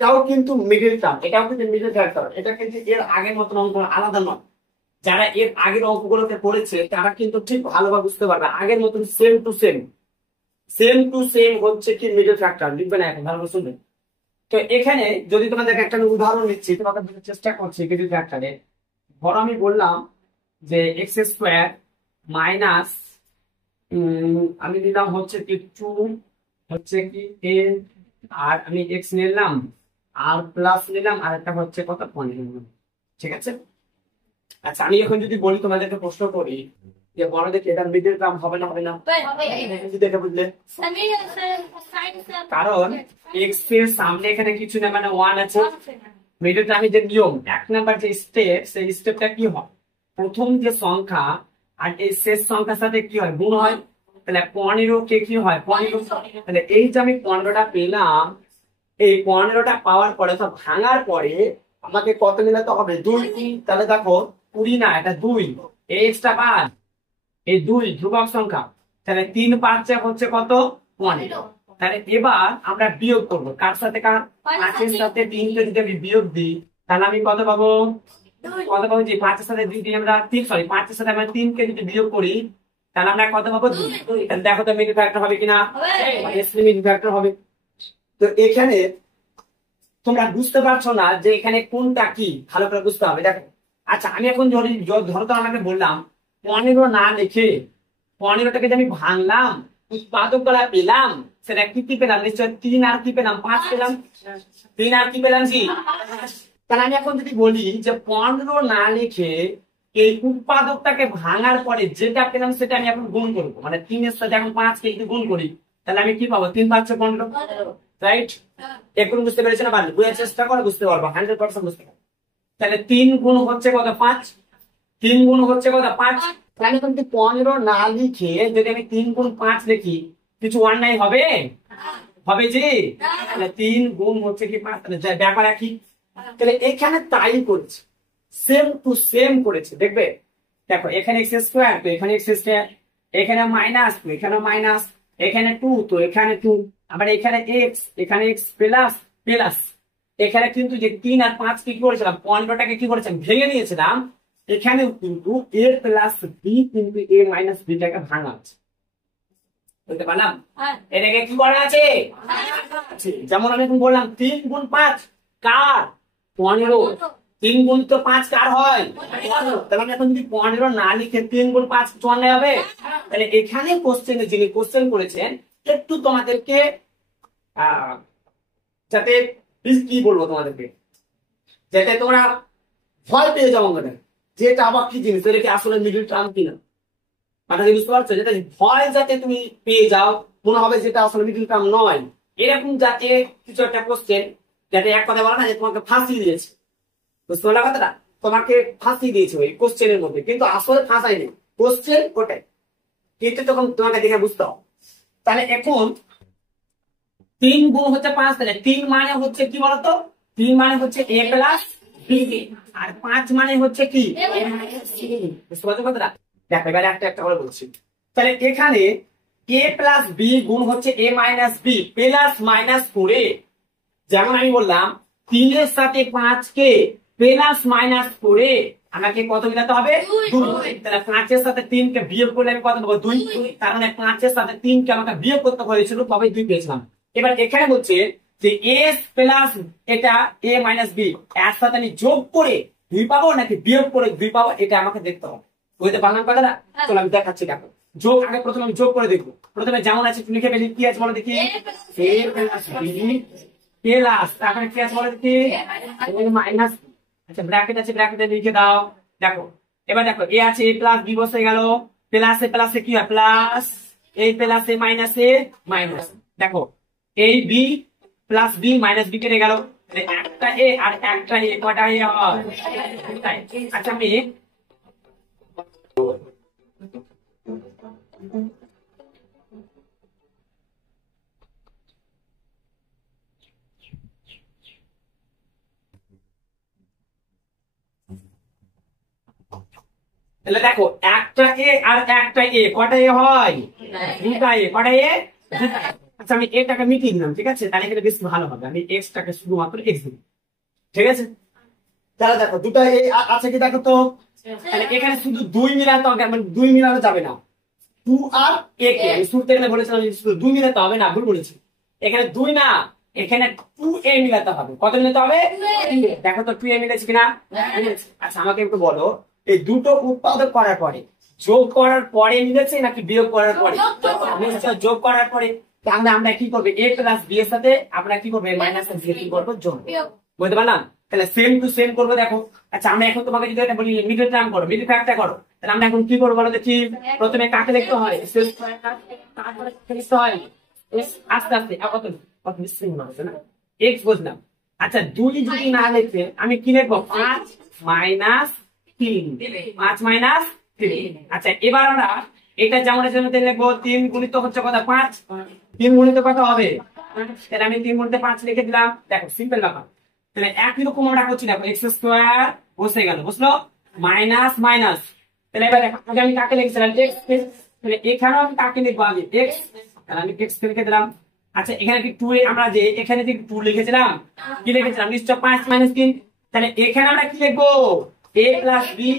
এটাও কিন্তু middle term, এটাও কিন্তু মিডল টার্ম, এটা কিন্তু এর আগের মতন অঙ্ক আলাদা নয়। যারা এর আগের অঙ্কগুলোকে পড়েছে তারা কিন্তু ঠিক ভালোভাবে বুঝতে পারবে, আগের মতন same to same, same to same হচ্ছে কি মিডল ফ্যাক্টর, লিখবে না এখন ভালো শুনবে। তো এখানে যদি তোমাদের একটা আমি উদাহরণ নিচ্ছি, তোমাদের বোঝার চেষ্টা করছি মিডল ফ্যাক্টরে। ধরো আমি বললাম যে এক্স স্কোয়ার মাইনাস, আমি দিলাম হচ্ছে কি 2 হচ্ছে কি এ, আর আমি এক্স নিলাম আর প্লাস নিলাম, আর একটা হচ্ছে কত 15। ঠিক আছে। আচ্ছা আমি এখন যদি বলি তোমাদেরকে প্রশ্ন করি যে বড় দেখে এটা মিডল টার্ম হবে না, হবে না? যদি দেখে বুঝলে, কারণ এক্স এর সামনে এখানে কিছু না, মানে 1 আছে। মিডল টার্মের যে নিয়ম, এক নাম্বার যে স্টেপ, সেই স্টেপটা কি হয়, প্রথম যে সংখ্যা আর এই শেষ সংখ্যার সাথে কি হয়, গুণ হয়। তাহলে 15 কে কি হয় 15, তাহলে এই যে আমি 15টা পেলাম, এই 15টা পাওয়ার পরে তো ভাঙার পরে আমাকে কত মিলাতে হবে, 2। তাহলে দেখো 20 না, এটা 2, এই এক্সট্রা 5, এই 2 ধ্রুবক সংখ্যা, তাহলে 3 5 হচ্ছে কত 15। তাহলে এবার আমরা বিয়োগ করবো, কার সাথে কার, 5 এর সাথে 3 কে যদি আমি বিয়োগ দিই তাহলে আমি কত পাবো, কত পাবো, যে 5 এর সাথে 2 দিয়ে আমরা 3, সরি 5 এর সাথে আমরা 3 কে যদি বিয়োগ করি তাহলে আমরা কত পাবো, 2। তাহলে দেখো তো মিডল ফ্যাক্টর হবে কিনা, মিডল ফ্যাক্টর হবে। তো এখানে তোমরা বুঝতে পারছো না যে এখানে কোনটা কি, ভালো করে বুঝতে হবে। দেখো আচ্ছা আমি এখন ধরো তো আমাকে বললাম 15 না লিখে 15টাকে যে আমি ভাঙলাম, উৎপাদক গুলা পেলাম, সেটা কি কি পেলাম, নিশ্চয় 3 আর কি পেলাম, 5 পেলাম। 3 আর কি পেলাম, কি। তাহলে আমি এখন যদি বলি যে 15 না লিখে এই উৎপাদকটাকে ভাঙার পরে যেটা পেলাম সেটা আমি এখন গুণ করবো, মানে 3 এর সাথে এখন 5 কে যদি গুণ করি তাহলে আমি কি পাবো, 3 5 15, রাইট। এখন বুঝতে পেরেছি না, পারলে বোঝার চেষ্টা করো, বুঝতে পারবো 100% বুঝতে পারবো। তাহলে 3 গুণ হচ্ছে কত, 5, 3 গুণ হচ্ছে কত 5। তাহলে কিন্তু 15 না লিখে যদি আমি 3 গুণ 5 লিখি, কিছু অন্যায় হবে, হবে যে, তাহলে 3 গুণ হচ্ছে কি 5, তাহলে ব্যাপার একই। তাহলে এখানে তাই করেছে, সেম টু সেম করেছে, দেখবে। দেখো এখানে এক্স স্কোয়ার, তো এখানে এক্স স্কোয়ার, এখানে মাইনাস, তো এখানে মাইনাস, এখানে 2, তো এখানে 2, আবার এখানে এক্স, এখানে এক্স প্লাস প্লাস। এখানে কিন্তু যে 3 আর 5 কি করেছিলাম, 15টাকে কি করেছিলাম, ভেঙে নিয়েছিলাম। এখানেও কিন্তু এ প্লাস বি কিন্তু এ মাইনাস বিটাকে ভাঙা আছে, বুঝতে পারলাম। এটাকে কি করা আছে, যেমন আমি এখন বললাম 3 গুণ 5 কার, 15। 3 গুণ তো 5 কার হয়, 15। তাহলে আমি এখন যদি 15 না লিখে 3 গুণ 5 চুয়ান্ন হবে। তাহলে এখানে কোশ্চেনে যিনি কোশ্চেন করেছেন, একটু তোমাদেরকে যাতে কি বলবো তোমাদেরকে, যাতে তোমরা ভয় পেয়ে যাও অঙ্কটা, যে এটা আবার কি জিনিস, এটা কি আসলে মিডল টার্ম কিনা, মাথায় বুঝতে পারছো, যেটা ভয় যাতে তুমি পেয়ে যাও, মনে হবে যেটা আসলে মিডল টার্ম নয়, এরকম যাতে কিছু একটা কোশ্চেন, যাতে এক কথা বলা না যে তোমাকে ফাঁসিয়ে দিয়েছে, বুঝতে পারলা কথাটা, তোমাকে ফাঁসিয়ে দিয়েছে ওই কোশ্চেনের মধ্যে, কিন্তু আসলে ফাঁসাইনি, কোশ্চেন ওটাই, কিন্তু তখন তোমাকে দেখে বুঝতে হবে। তাহলে এখন 3 গুণ হচ্ছে 5, তাহলে 3 মানে হচ্ছে কি বলতো, 3 মানে হচ্ছে a প্লাস বি, আর 5 মানে হচ্ছে কি, বুঝতে পারছো কথাটা। দেখো এবারে একটা একটা করে বলছি। তাহলে এখানে a প্লাস বি গুণ হচ্ছে a minus B plus minus করে, যেমন আমি বললাম 3 এর সাথে 5 কে প্লাস মাইনাস করে আমাকে কত মিলাতে হবে, 2। তাহলে 5 এর সাথে 3 কে বিয়োগ করলে আমি কত দেবো, 2। তার মানে 5 এর সাথে 3 কে আমাকে বিয়োগ করতে হয়েছিল, তবে 2 পেয়েছিলাম। এবার এখানে বলছে যে এস প্লাস এটা এ মাইনাস বি, এর সাথে আমি যোগ করে 2 পাবো নাকি বিয়োগ করে 2 পাবো, এটা আমাকে দেখতে হবে, বুঝতে পারলাম কথাটা। চলো আমি দেখাচ্ছি, দেখো যোগ আগে প্রথমে আমি যোগ করে দেখবো, প্রথমে যেমন আছে লিখে ফেলি, কি আছে বলো দেখি, এ প্লাস বি প্লাস, তারপরে কি আছে বলো দেখি, মাইনাস, আচ্ছা ব্র্যাকেট আছে, ব্র্যাকেটে লিখে দাও। দেখো এবার দেখো এ আছে, এ প্লাস বি বসে গেল, প্লাসে প্লাসে কি হয় প্লাস, এই প্লাসে মাইনাসে মাইনাস। দেখো এই B plus B minus B কেটে গেল, একটা এ আর একটা এ, কটা এ হয়, আচ্ছা আমি তাহলে দেখো একটা এ আর একটা এ, কটা এ হয়, দুটা এ, কটা এ, আচ্ছা আমি এটাকে মিটিয়ে দিলাম, ঠিক আছে, তাহলে এখানে বেশি ভালো হবে। আমি এক্স টাকে শুধুমাত্র এক্স দিব, ঠিক আছে। তাহলে দেখো দুটো আছে কি দেখো তো, তাহলে এখানে শুধু 2 মিলাতে হবে, মানে 2 মিলানো যাবে না, 2 আর a কে আমি শুরুতে এখানে বলেছিলাম যে শুধু 2 মিলাতে হবে না, ভুল বলেছি। এখানে 2 না, এখানে 2a মিলাতে হবে। কত মিলাতে হবে? দেখো তো 2a মিলেছে কিনা। আচ্ছা আমাকে একটু বলো, এই দুটো উৎপাদক করার পরে যোগ করার পরে মিলেছে নাকি বিয়োগ করার পরে? নিশ্চয় যোগ করার পরে। তাহলে আমরা কি করবো, a প্লাস b এর সাথে আমরা কি করবো, মাইনাস b কি করবো, যোগ। বুঝতে পারলাম? তাহলে সেম টু সেম করবো। দেখো আচ্ছা আমরা এখন তোমাকে যদি এটা বলি মিডল টার্ম করো, মিডল ফ্যাক্টর করো, তাহলে আমরা এখন কি করবো বলো দেখি। প্রথমে কাকে লিখতে হয়, তারপরে কাকে লিখতে হয় আস্তে আস্তে। কত কত না এক্স বুঝলাম। আচ্ছা 2 যদি না লিখে আমি কি লিখবো, 5 মাইনাস 3, 5 মাইনাস 3। আচ্ছা এবার আমরা এটা যেমন জন্য লিখবো 3 গুণিত হচ্ছে কত, 5। 3 গুণিত কত হবে, তাহলে আমি 3 গুণিত 5 লিখে দিলাম। দেখো সিম্পল ব্যাপার। তাহলে একই রকম আমরা করছি, দেখো এক্স স্কোয়ার বসে গেল, বুঝলো, মাইনাস মাইনাস। তাহলে এবার আগে আমি কাকে লিখছিলাম, এক্স, তাহলে এখানেও আমি কাকে লিখবো আগে, এক্স, তাহলে আমি এক্স লিখে দিলাম। আচ্ছা এখানে কি 2 আমরা যে এখানে যে 2 লিখেছিলাম, কি লিখেছিলাম নিশ্চয় 5 মাইনাস 3। তাহলে এখানে আমরা কি লিখবো, a plus B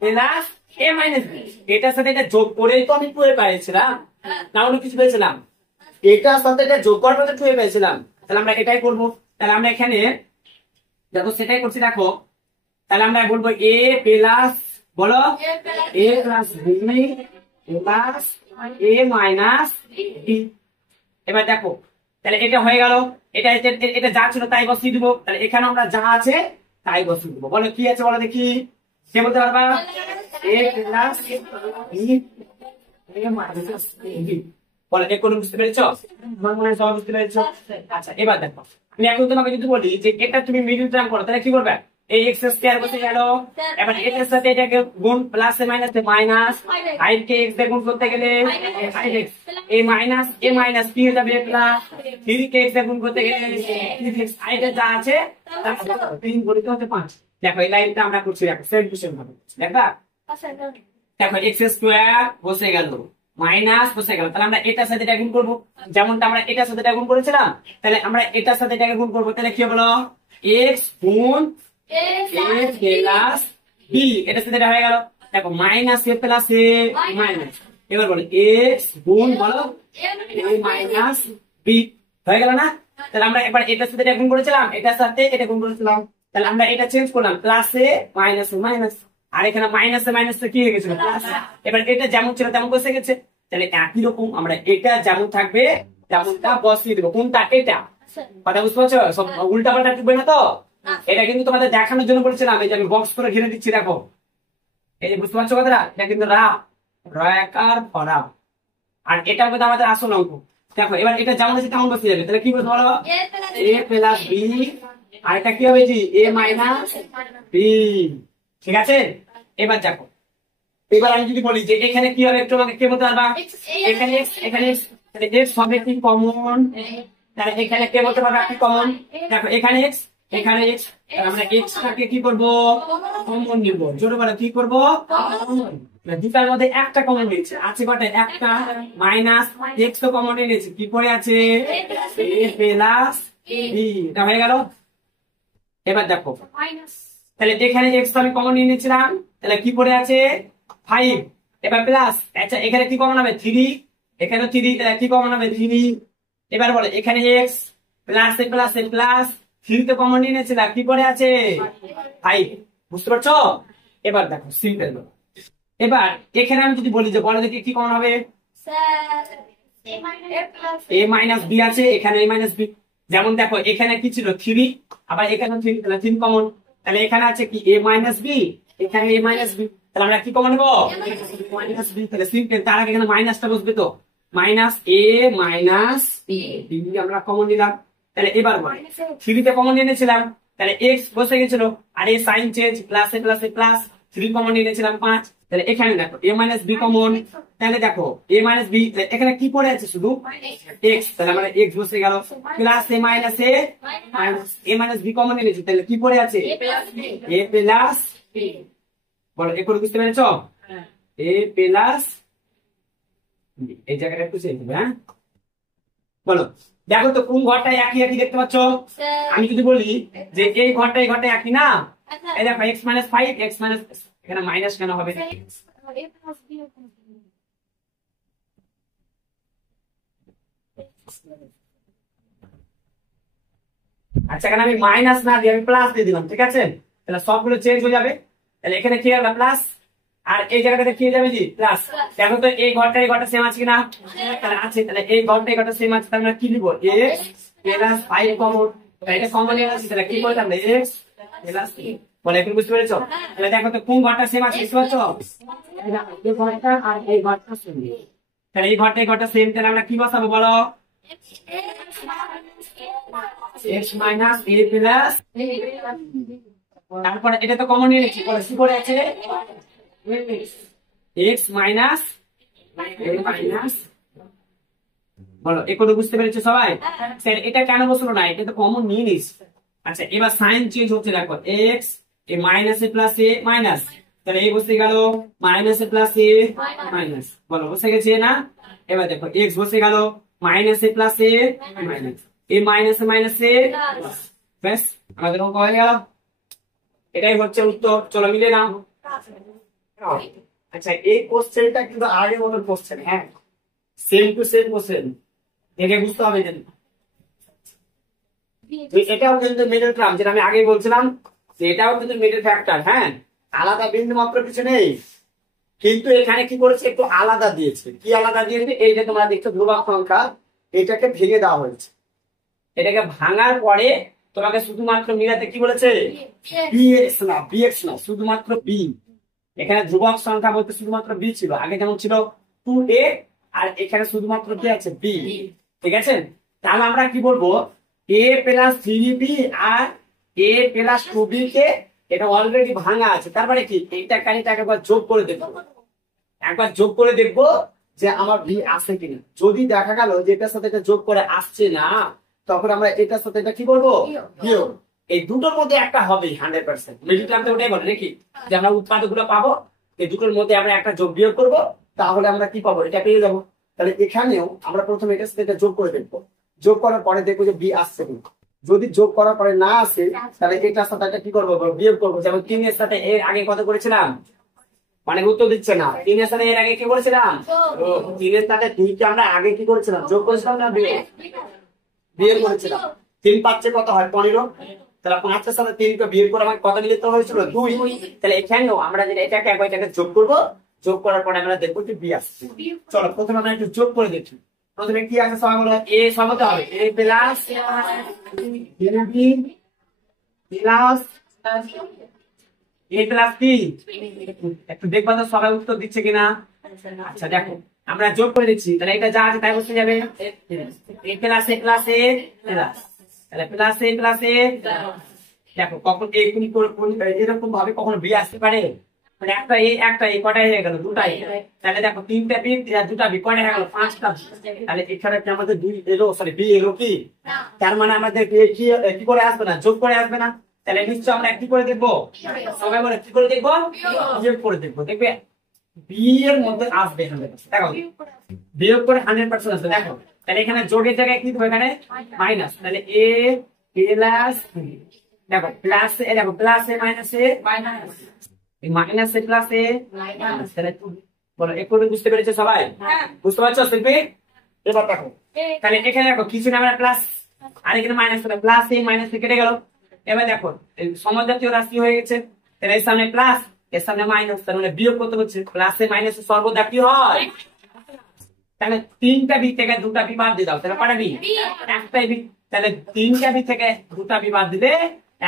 plus a minus B. এটার সাথে এটা যোগ করেই তো আমি 2 এ পেয়েছিলাম, না অন্য কিছু পেয়েছিলাম? এটার সাথে এটা যোগ করার পরে 2 এ পেয়েছিলাম। তাহলে আমরা এটাই করবো। তাহলে আমরা এখানে দেখো সেটাই করছি, দেখো তাহলে আমরা বলবো এ প্লাস, বলো এ প্লাস বি প্লাস এ মাইনাস বি। এবার দেখো তাহলে এটা হয়ে গেল, এটা এটা যা ছিল তাই বসিয়ে দিব। তাহলে এখানে আমরা যা আছে তাই বসিয়ে দিব। বলো কি আছে বলো দেখি, কে বলতে পারবা? এ plus B A minus B. বলো এ কোন বুঝতে পেরেছো? সব বুঝতে পেরেছো? আচ্ছা এবার দেখো আমি এখন তোমাকে যদি বলি যে এটা তুমি মিডল টার্ম করো, তাহলে কি করবে, এই এক্স স্কয়ার বসে গেল। এবার এর সাথে এটাকে গুণ, প্লাস এ মাইনাস এ মাইনাস 5 কে এক্স দিয়ে গুণ করতে গেলে 5x, এ মাইনাস কি হয়ে যাবে, প্লাস 3 কে এক্স দিয়ে গুণ করতে গেলে 3x। এটা যা আছে তার 3 গুণিত হচ্ছে 5। দেখো এই লাইনটা আমরা করছি, দেখো সেম টু সেম ভাবে দেখবা। দেখো এক্স স্কয়ার বসে গেল, মাইনাস বসে গেল। তাহলে আমরা এটার সাথে এটা গুণ করবো, যেমনটা আমরা এটার সাথে এটা গুণ করেছিলাম। তাহলে আমরা এটার সাথে এটাকে গুণ করবো। তাহলে কি হলো, এক্স গুণ এ প্লাস বি, এটার সাথে এটা হয়ে গেল। দেখো মাইনাস এ প্লাস এ মাইনাস। এবার বলো এক্স গুণ বলো এ মাইনাস বি, হয়ে গেল না? তাহলে আমরা এবার এটার সাথে এটা গুণ করেছিলাম, এটার সাথে এটা গুণ করেছিলাম। তাহলে আমরা এটা চেঞ্জ করলাম, প্লাস এ মাইনাস এ মাইনাস, আর এখানে মাইনাস এ মাইনাস কি হয়ে গেছিল, প্লাস। এবার এটা যেমন ছিল তেমন বসে গেছে। তাহলে একই রকম আমরা এটা যেমন থাকবে তেমনটা বসিয়ে দেবো। কোনটা, এটা। কথা বুঝতে পারছো? সব উল্টা পাল্টা টুকবে না তো। এটা কিন্তু তোমাদের দেখানোর জন্য বলছিলাম, এই যে আমি বক্স করে ঘিরে দিচ্ছি, দেখো এই যে বুঝতে পারছো কথাটা, এটা কিন্তু রয়াকার ফরাম। আর এটা কিন্তু আমাদের আসল অঙ্ক। দেখো এবার এটা যেমন আছে তেমন বসে যাবে। তাহলে কি বলতে বলো, এ প্লাস বি, আর এটা কি হবে, এ মাইনাস বি, ঠিক আছে। এবার দেখো এবার আমি যদি বলি যে এখানে কি হবে, একটু আমাকে কে বলতে পারবা, এখানে এক্স, এখানে এক্স, তাহলে এক্স হবে কি কমন, তাহলে এখানে কে বলতে পারবা কি কমন। দেখো এখানে এক্স, এখানে এক্স, আমরা এক্স টাকে কি করব, কমন নিব। জোরে বলো কি করব, কমন। দুটার মধ্যে একটা কমন নিয়েছে, আছে কটা, একটা, মাইনাস এক্স তো কমন নিয়েছে, কি পড়ে আছে, এ প্লাস বি, এটা হয়ে গেল। এবার দেখো তাহলে এখানে এক্স তো আমি কমন নিয়ে নিয়েছিলাম, তাহলে কি পড়ে আছে 5। এবার প্লাস, আচ্ছা এখানে কি কমন হবে 3, এখানে 3, তাহলে কি কমন হবে 3। এবার বলো এখানে এক্স প্লাস এ প্লাস এ প্লাস 3 তো কমন নিয়ে নিয়েছিলাম, কি পড়ে আছে 5। বুঝতে পারছো? এবার দেখো সিম্পল। এবার এখানে আমি যদি বলি যে বলো দেখি কি কমন হবে, এ মাইনাস বি আছে, এখানে এ মাইনাস বি। যেমন দেখো এখানে কি ছিল 3, আবার এখানে 3, তাহলে 3 কমন। তাহলে এখানে আছে কি এ মাইনাস বি, এখানে এ মাইনাস বি, তাহলে আমরা কি কমন নেব, মাইনাস বি। তাহলে সিম্পল, তার আগে এখানে মাইনাসটা বসবে, তো মাইনাস এ মাইনাস বি আমরা কমন নিলাম। তাহলে এবার 3 তে কমন নিয়েছিলাম, তাহলে এক্স বসে গেছিল, আর এ সাইন চেঞ্জ, প্লাস এ প্লাস এ প্লাস 3 কমন নিয়েছিলাম 5। তাহলে এখানে দেখো এ মাইনাস বি কমন, তাহলে দেখো এ মাইনাস বি, এখানে কি পড়ে আছে শুধু এক্স, তাহলে আমরা এক্স বসে গেল, প্লাস এ মাইনাস এ মাইনাস বি কমন নিয়েছি, তাহলে কি পড়ে আছে এ প্লাস বি। বলো এ করে বুঝতে পেরেছো, এ প্লাস বি, এই জায়গাটা একটু চেঞ্জ হবে। হ্যাঁ বলো দেখো তো কোন ঘরটা একই একই দেখতে পাচ্ছ? আমি যদি বলি যে এই ঘরটা একই না, এই দেখো x minus five x minus, এখানে মাইনাস কেন হবে? আচ্ছা এখানে আমি মাইনাস না দিয়ে আমি প্লাস দিয়ে দিলাম, ঠিক আছে? তাহলে সবগুলো চেঞ্জ হয়ে যাবে। তাহলে এখানে কি হবে প্লাস, আর এই জায়গাটাতে কি হয়ে যাবে জি প্লাস। দেখো তো এই ঘরটা সেম আছে কিনা? তাহলে আছে। তাহলে এই ঘরটা সেম আছে, তাহলে আমরা কি লিখবো? এক্স প্লাস ফাইভ কমন, এটা কমন নিয়ে আসছে, তাহলে কি করতাম এক্স প্লাস। বলে এখন বুঝতে পেরেছো? তাহলে দেখো তো কোন ঘরটা সেম আছে বুঝতে পারছো? এই ঘরটা আর এই ঘরটা সেম। তাহলে এই ঘরটা সেম, তাহলে আমরা কি বসাবো বলো? এক্স মাইনাস এ প্লাস, তারপরে এটা তো কমন নিয়ে নিচ্ছি, বলে কি করে আছে এক্স মাইনাস এ মাইনাস। বলো এ করে বুঝতে পেরেছো সবাই? স্যার এটা কেন বসলো না, এটা তো কমন নিয়ে নিস। আচ্ছা এবার সাইন চেঞ্জ হচ্ছে, দেখো এক্স এ মাইনাস এ প্লাস এ মাইনাস, তাহলে এই বসে গেল মাইনাস এ প্লাস এ মাইনাস। বলো বসে গেছে না? এবার দেখো এক্স বসে গেল মাইনাস এ প্লাস এ মাইনাস, এ মাইনাস এ ব্যাস আমাদের অঙ্ক হয়ে গেল। এটাই হচ্ছে উত্তর, চলো মিলে নাও। আচ্ছা এই কোশ্চেনটা কিন্তু আগের মতো কোশ্চেন, হ্যাঁ সেম টু সেম কোশ্চেন, দেখে বুঝতে হবে। এটাও কিন্তু মিডল টার্ম, যেটা আমি আগে বলছিলাম যে এটাও কিন্তু মিডল ফ্যাক্টর, হ্যাঁ আলাদা বিন্দু মাত্র কিছু নেই, কিন্তু এখানে কি করেছে একটু আলাদা দিয়েছে। কি আলাদা দিয়েছে? এই যে তোমরা দেখছো ধ্রুবক সংখ্যা, এটাকে ভেঙে দেওয়া হয়েছে। এটাকে ভাঙার পরে তোমাকে শুধুমাত্র মিলাতে কি বলেছে? বিএক্স না শুধুমাত্র বি। এখানে ধ্রুবক সংখ্যা বলতে শুধুমাত্র বি ছিল, আগে যেমন ছিল 2a, আর এখানে শুধুমাত্র কি আছে বি, ঠিক আছে? তাহলে আমরা কি বলবো? a প্লাস 3b আর a প্লাস 2b কে, এটা অলরেডি ভাঙা আছে, তারপরে কি এইটা কানিটাকে একবার যোগ করে দেখবো, যে আমার বি আসে কিনা। যদি দেখা গেল যে এটার সাথে এটা যোগ করে আসছে না, তখন আমরা এটার সাথে এটা কি করবো? বিয়োগ। এই দুটোর মধ্যে একটা হবে 100%। মিডল টার্ম তো ওটাই বলে নাকি, যে আমরা উৎপাদক গুলো পাবো, এই দুটোর মধ্যে আমরা একটা যোগ বিয়োগ করবো, তাহলে আমরা কি পাবো? এটা পেয়ে যাবো। তাহলে এখানেও আমরা প্রথমে এটার সাথে এটা যোগ করে দেখবো, যোগ করার পরে দেখবো যে বি আসছে কিনা। যদি যোগ করার পরে না আসে, তাহলে এটার সাথে এটা কি করবো? বিয়োগ করবো। যেমন 3 এর সাথে এর আগে কত করেছিলাম? মানে উত্তর দিচ্ছে না। 3 এর সাথে এর আগে কি করেছিলাম? 3 এর সাথে 2 কে আমরা আগে কি করেছিলাম? যোগ করেছিলাম না বিয়োগ করেছিলাম। 3 পাঁচে কত হয়? 15। তাহলে 5 এর সাথে 3 কে বিয়োগ করে আমাকে কত নিতে হয়েছিল? 2। তাহলে এখানেও আমরা যেটা এটাকে এটাকে যোগ করব, যোগ করার পরে আমরা দেখবো যে বি আসছে। চলো প্রথমে আমরা একটু যোগ করে দেখি। প্রথমে কি আছে সবাই বলো? এ সমাতে হবে এ প্লাস বি প্লাস এ প্লাস বি। একটু দেখবা তো সবাই উত্তর দিচ্ছে কিনা। আচ্ছা দেখো আমরা যোগ করে দিচ্ছি, তাহলে এটা যা আছে তাই বসে যাবে। এ প্লাস এ প্লাস এ প্লাস, তাহলে প্লাস এ প্লাস এ। দেখো কখন এরকম ভাবে কখনো বি আসতে পারে? মানে একটা এ কটাই হয়ে গেল? দুটাই। তাহলে দেখো 3টা বি 2টা বি কটাই হয়ে গেল? 5টা। তাহলে এখানে কি আমাদের দুই এলো, সরি বি এলো কি? তার মানে আমাদের কি করে আসবে না? যোগ করে আসবে না। তাহলে নিশ্চয় আমরা কি করে দেখবো? সবাই বলে কি করে দেখবো? বিয়োগ করে দেখবো। দেখবে বি এর মধ্যে আসবে 100%। দেখো বিয়োগ করে 100% আসবে। দেখো তাহলে এখানে যোগের জায়গায় কি দেবো? এখানে মাইনাস। তাহলে এ প্লাস, দেখো প্লাস এ, দেখো প্লাস এ মাইনাস এ মাইনাস, মাইনাস এ প্লাস এ মাইনাস। তাহলে বলো একটু বুঝতে পেরেছো সবাই? বুঝতে পারছো শিল্পী? এবার দেখো তাহলে এখানে দেখো কিছু না আমরা প্লাস, আর এখানে মাইনাস, প্লাস এ মাইনাস এ কেটে গেল। এবার দেখো সমজাতীয় রাশি হয়ে গেছে, তাহলে এর সামনে প্লাস এর সামনে মাইনাস, তার মানে বিয়োগ করতে হচ্ছে। প্লাসে মাইনাসে সর্বদা কি হয়? তাহলে 3টা বি থেকে 2টা বি বাদ দিয়ে দাও, তাহলে কটা বি? একটাই বি। তাহলে 3টা বি থেকে 2টা বি বাদ দিলে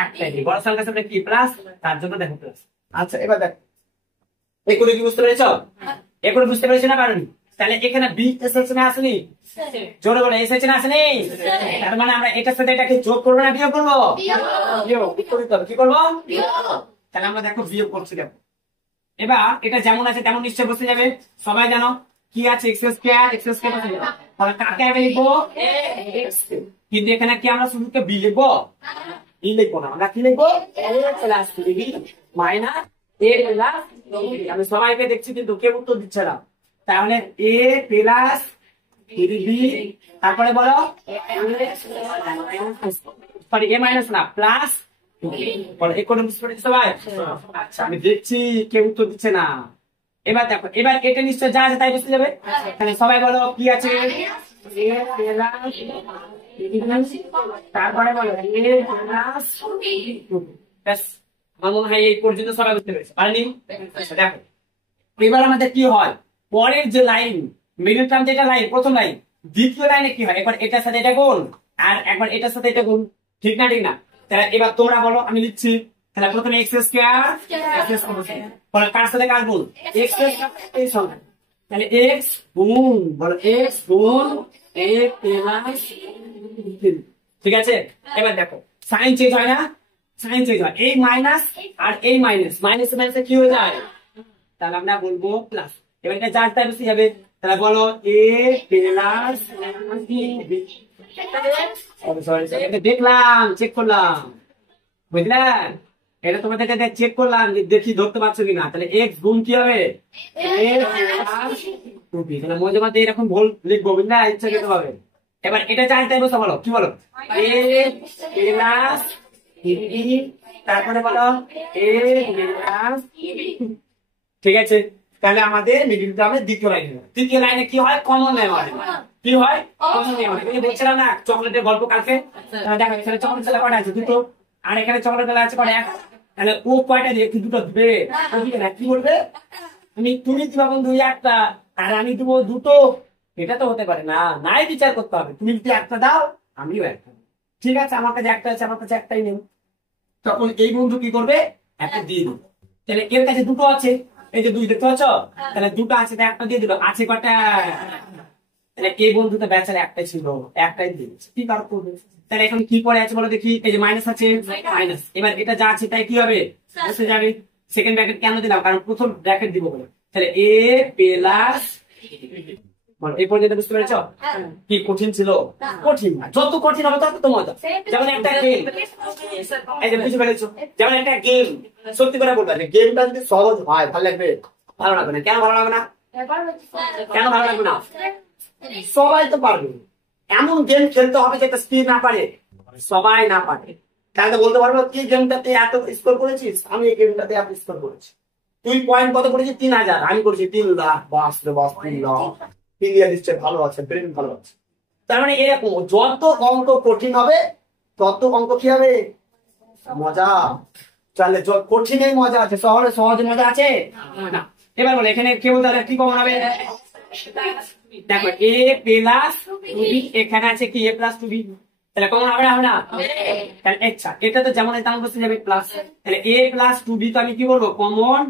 একটাই বি। বড় সংখ্যার সামনে কি প্লাস, তার জন্য দেখো প্লাস। আচ্ছা এবার দেখো এগুলো কি বুঝতে পেরেছো? এগুলো বুঝতে পেরেছো না পারোনি? তাহলে এখানে বি এসেছে না আসেনি? জোরে বলে এসেছে না আসেনি? তার মানে আমরা এটার সাথে এটাকে যোগ করবো না বিয়োগ করবো? বিয়োগ করতে হবে। কি করবো? তাহলে আমরা দেখো বিয়োগ করছি। দেখো এবার এটা যেমন আছে তেমন নিশ্চয় বসে যাবে। সবাই জানো কি আছে? এক্স স্কয়ার বসে যাবে। তাহলে কাকে আমি লিখবো? কিন্তু এখানে কি আমরা শুধু বি লিখবো? বি লিখবো না, আমরা কি লিখবো? এ প্লাস বি মাইনাস এ প্লাস। আমি সবাইকে দেখছি কিন্তু কেউ উত্তর দিচ্ছে না। তাহলে এ প্লাস 3b তারপরে বলো সরি a মাইনাস না প্লাস বলো এ কোন বুঝতে পেরেছো সবাই? আচ্ছা আমি দেখছি কেউ উত্তর দিচ্ছে না। এবার দেখো এবার এটা নিশ্চয় যা আছে তাই বুঝতে যাবে। তাহলে সবাই বলো কি আছে তারপরে বলো ব্যাস আমার মনে হয় এই পর্যন্ত সবাই বুঝতে পেরেছে পারেনি? দেখো এবার আমাদের কি হয় পরের যে লাইন মিডল টার্ম যেটা লাইন প্রথম লাইন দ্বিতীয় লাইনে কি হয় একবার এটার সাথে এটা গুণ আর একবার এটার সাথে এটা গুণ ঠিক না ঠিক না? তাহলে এবার তোমরা বলো আমি লিখছি তাহলে প্রথমে এক্স স্কয়ার বলো কার সাথে কার গুণ এক্স এই সংখ্যা তাহলে এক্স গুণ বলো এক্স গুণ এ প্লাস ঠিক আছে। এবার দেখো সাইন চেঞ্জ হয় না সাইন চেঞ্জ হয় এই মাইনাস আর এই মাইনাস মাইনাস মাইনাস কি হয়ে যায় তাহলে আমরা বলবো প্লাস। এবার এটা যার তাই বেশি যাবে তাহলে বলো এ প্লাস দেখলাম চেক করলাম বুঝলেন এটা তোমাদের চেক করলাম দেখি ধরতে পারছো কিনা। তাহলে এক্স গুণ কি হবে তাহলে মধ্যে মধ্যে এরকম ভুল লিখবো বুঝলে ইচ্ছা খেতে হবে। এবার এটা যার তাই বসে বলো কি বলো এ প্লাস তারপরে বলো এ প্লাস ঠিক আছে। তাহলে আমাদের মিডিল টার্মে দ্বিতীয় লাইনে কি হয় কমন নেওয়া হয় কি হয় কমন নেওয়া হয় বলছিলাম না চকলেটের গল্প কালকে দেখো এখানে চকলেট ছেলে কটা আছে দুটো আর এখানে চকলেট ছেলে আছে কটা এক তাহলে ও কয়টা দিয়ে দুটো দিবে কি বলবে তুমি দিবা বন্ধু একটা আর আমি দেবো দুটো এটা তো হতে পারে না নাই বিচার করতে হবে তুমি যদি একটা দাও আমিও একটা ঠিক আছে আমার কাছে একটা আছে আমার কাছে একটাই নেই তখন এই বন্ধু কি করবে একটা দিয়ে দেবো। তাহলে এর কাছে দুটো আছে এই যে দুই দেখতে পাচ্ছ তাহলে দুটো আছে একটা দিয়ে দিল আছে কটা তাহলে এই বন্ধুটা বেচারা একটাই ছিল একটাই দিয়েছে কি কারণ করবে। তাহলে এখন কি পড়ে আছে বলো দেখি এই যে মাইনাস আছে মাইনাস এবার এটা যা আছে তাই কি হবে বসে যাবে। সেকেন্ড ব্র্যাকেট কেন দিলাম কারণ প্রথম ব্র্যাকেট দিব বলে তাহলে এ প্লাস এই পর্যন্ত বুঝতে পেরেছ কি কঠিন ছিল কঠিন না যত কঠিন হবে তত তো মজা। যেমন একটা গেম এই যে বুঝতে পেরেছো যেমন একটা গেম সত্যি করে বলবো গেমটা যদি সহজ হয় ভালো লাগবে ভালো লাগবে না কেন ভালো লাগবে না কেন ভালো লাগবে না সবাই তো পারবে এমন গেম খেলতে হবে যেটা স্পিড না পারে সবাই না পারে তাহলে বলতে পারবো কি গেমটাতে এত স্কোর করেছিস আমি এই গেমটাতে এত স্কোর করেছি তুই পয়েন্ট কত করেছিস 3000 আমি করেছি 3 লাখ বাস 3 লাখ ইন্ডিয়া নিশ্চয় ভালো আছে ব্রেন ভালো আছে। তার মানে এরকম যত অঙ্ক কঠিন হবে তত অঙ্ক কি হবে মজা। তাহলে কঠিনেই মজা আছে শহরে সহজে মজা আছে না। এবার বলে এখানে কেউ তাহলে কি কমন হবে দেখো এ প্লাস বি এখানে আছে কি এ প্লাস টু বি তাহলে কমন হবে না তাহলে আচ্ছা এটা তো যেমন তেমন বসে যাবে প্লাস তাহলে এ প্লাস টু বি তো আমি কি বলবো কমন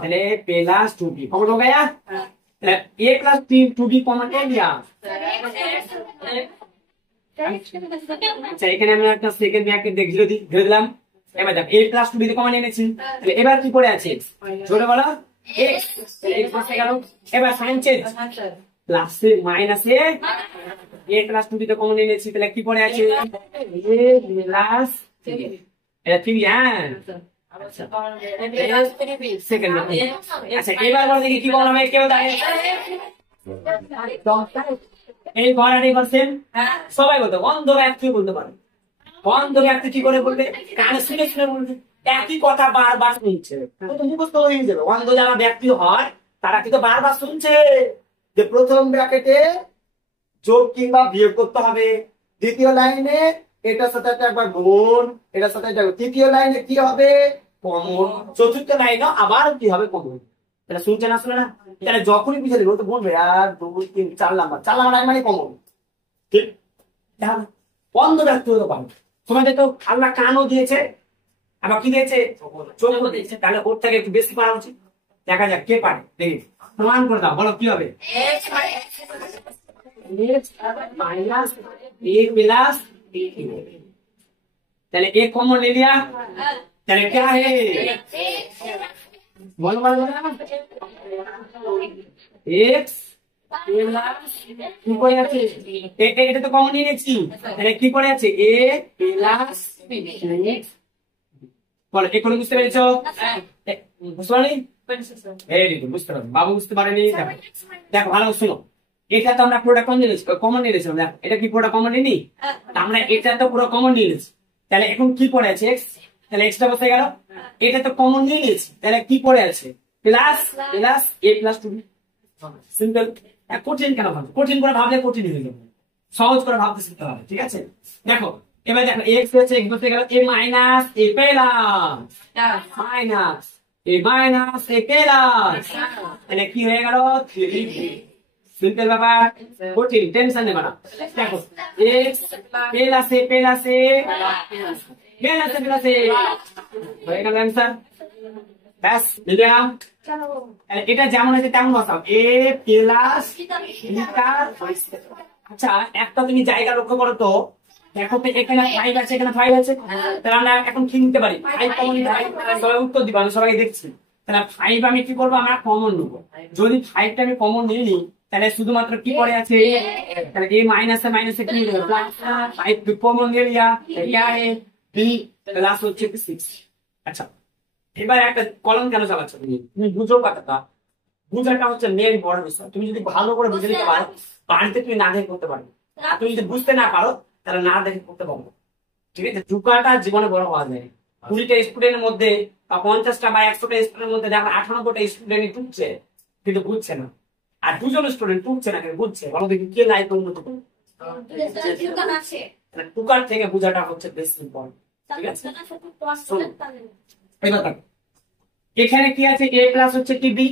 তাহলে প্লাস টু বি कॉमन हो गया ए प्लस टू बी कॉमन ले लिया। আচ্ছা এখানে আমরা একটা সেকেন্ড ব্র্যাকেট ধরে দিলাম এবার দেখ a প্লাস 2b তে কমন এনেছি তাহলে এবার কি পড়ে আছে জোরে বলো x x বসে গেল এবার sign change plus minus a plus 2b তে কমন এনেছি তাহলে কি পড়ে আছে a প্লাস এটা 3 হ্যাঁ সেকেন্ড আচ্ছা এবার বল দেখি কি কমন হবে কেউ দাঁড়িয়ে এই গড়াটি করছেন সবাই বলতো অন্ধ ব্যক্তি বলতে পারে অন্ধ ব্যক্তি কি করে বলবে কানে শুনে শুনে বলবে একই কথা বারবার শুনছে তো মুখস্থ হয়ে যাবে। অন্ধ যারা ব্যক্তি হয় তারা কিন্তু বারবার শুনছে যে প্রথম ব্র্যাকেটে যোগ কিংবা বিয়োগ করতে হবে দ্বিতীয় লাইনে এটার সাথে একবার গুণ এটার সাথে তৃতীয় লাইনে কি হবে কমন চতুর্থ লাইনে আবার কি হবে কমন এটা শুনছে না শুনে না তাহলে যখনই পিছিয়ে দেবে তো বলবে আর 2 3 4 নাম্বার মানে কমন ঠিক বন্ধ রাখতে হতে পারবে তোমাদের তো আল্লাহ কানও দিয়েছে আবার কি দিয়েছে চোখও দিয়েছে তাহলে ওর থেকে একটু বেশি পারা উচিত। দেখা যাক কে পারে দেখি প্রমাণ করে দাও বলো কি হবে माइनस एक प्लस चले एक कॉमन ले लिया चले क्या है बोलो बोलो एक्स এটা তো কমন নিয়ে নিচ্ছি তাহলে কি করে আছে a প্লাস বলো এখন বুঝতে পেরেছো বুঝতে পারলি বুঝতে পারো বাবু বুঝতে পারেনি দেখো ভালো শুনো এটা তো আমরা পুরোটা কমন নিয়েছিলাম, এটা কি পুরোটা কমন নিই? আমরা এটা তো পুরো কমন নিয়ে নিয়েছি, তাহলে এখন কি পড়ে আছে এক্স, তাহলে এক্সটা বসে গেল। এটা তো কমন নিয়ে নিয়েছি, তাহলে কি পড়ে আছে প্লাস প্লাস এ প্লাস টু। সিম্পল। কঠিন কেন ভাবছো? কঠিন করে ভাবলে কঠিন হয়ে যাবে, সহজ করে ভাবতে শিখতে হবে, ঠিক আছে? দেখো এবার দেখো এক্স হচ্ছে এক্স বসে গেল, এ মাইনাস এ প্লাস মাইনাস এ মাইনাস এ প্লাস, তাহলে কি হয়ে গেল 3b। সিম্পল ব্যাপার, কঠিন টেনশন নেবে না। দেখো এক্স প্লাস এ প্লাস এ প্লাস এ প্লাস এ হয়ে গেল অ্যান্সার। ব্যাস বুঝলাম। এটা যেমন আছে তেমন বসাও, এ প্লাস আচ্ছা একটা তুমি জায়গা লক্ষ্য করো তো, দেখো তো এখানে 5 আছে এখানে 5 আছে, তাহলে আমরা এখন কি নিতে পারি? 5 কমন নিতে পারি। সবাই উত্তর দিবা, আমি সবাই দেখছি। তাহলে 5 আমি কি করবো? আমরা কমন নেবো। যদি 5টা আমি কমন নিয়ে নিই তাহলে শুধুমাত্র কি পড়ে আছে? তাহলে এ মাইনাসে মাইনাসে কি নিয়ে নেবো? 5 কমন নিয়ে লিয়া, বি প্লাস হচ্ছে 6। আচ্ছা এবার একটা কলম কেন চালাচ্ছ তুমি? তুমি বুঝো কথাটা, বুঝাটা হচ্ছে মেন বড় বিষয়। তুমি যদি ভালো করে বুঝে নিতে পারো বাড়িতে তুমি না দেখে করতে পারবে, আর তুমি যদি বুঝতে না পারো তাহলে না দেখে করতে পারবো, ঠিক আছে? টুকাটা জীবনে বড় হওয়া যায়। 20টা স্টুডেন্টের মধ্যে বা 50টা বা 100টা স্টুডেন্টের মধ্যে দেখো 98টা স্টুডেন্ট টুকছে কিন্তু বুঝছে না, আর 2জন স্টুডেন্ট টুকছে না কিন্তু বুঝছে। বলো দেখি কে লাইফ উন্নত করবে? টুকার থেকে বুঝাটা হচ্ছে বেশি ইম্পর্টেন্ট, ঠিক আছে? এবার দেখো এখানে কি আছে? এ প্লাস হচ্ছে কি বি,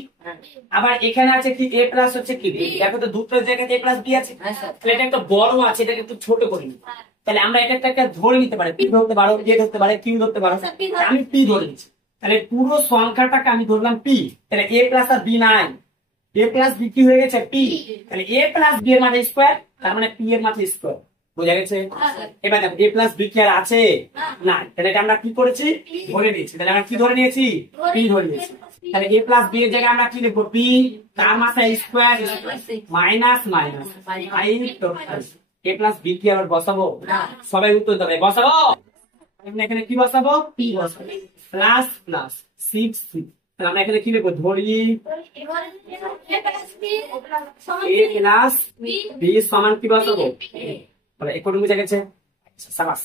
আবার এখানে আছে কি এ প্লাস হচ্ছে কি বি। দেখো তো দুটো জায়গায় এ প্লাস বি আছে, তাহলে এটা একটা বড় আছে, এটাকে একটু ছোট করি। তাহলে আমরা এটা একটা ধরে নিতে পারি, পি ধরতে পারো, এ ধরতে পারে, কিউ ধরতে পারো, আমি পি ধরে নিচ্ছি। তাহলে পুরো সংখ্যাটাকে আমি ধরলাম পি, তাহলে এ প্লাস আর বি নাই, এ প্লাস বি কি হয়ে গেছে? পি। তাহলে এ প্লাস বি এর মাঝে স্কোয়ার, তার মানে পি এর মাঝে স্কোয়ার, বোঝা গেছে? এবার দেখো এ প্লাস বি কি আর আছে? না, তাহলে এটা আমরা কি করেছি? ধরে নিয়েছি। তাহলে আমরা কি ধরে নিয়েছি? পি ধরে নিয়েছি। তাহলে এ প্লাস বি এর জায়গায় আমরা কি লিখবো? পি তার মাথায় স্কোয়ার মাইনাস মাইনাস এ প্লাস বি কি আবার বসাবো? সবাই উত্তর দেবে বসাবো। এখানে কি বসাবো? পি বসাবো, প্লাস প্লাস 6 তাহলে আমরা এখানে কি লিখবো? ধরি এ প্লাস বি সমান কি বসাবো? এখন বুঝে গেছে? সাবাস।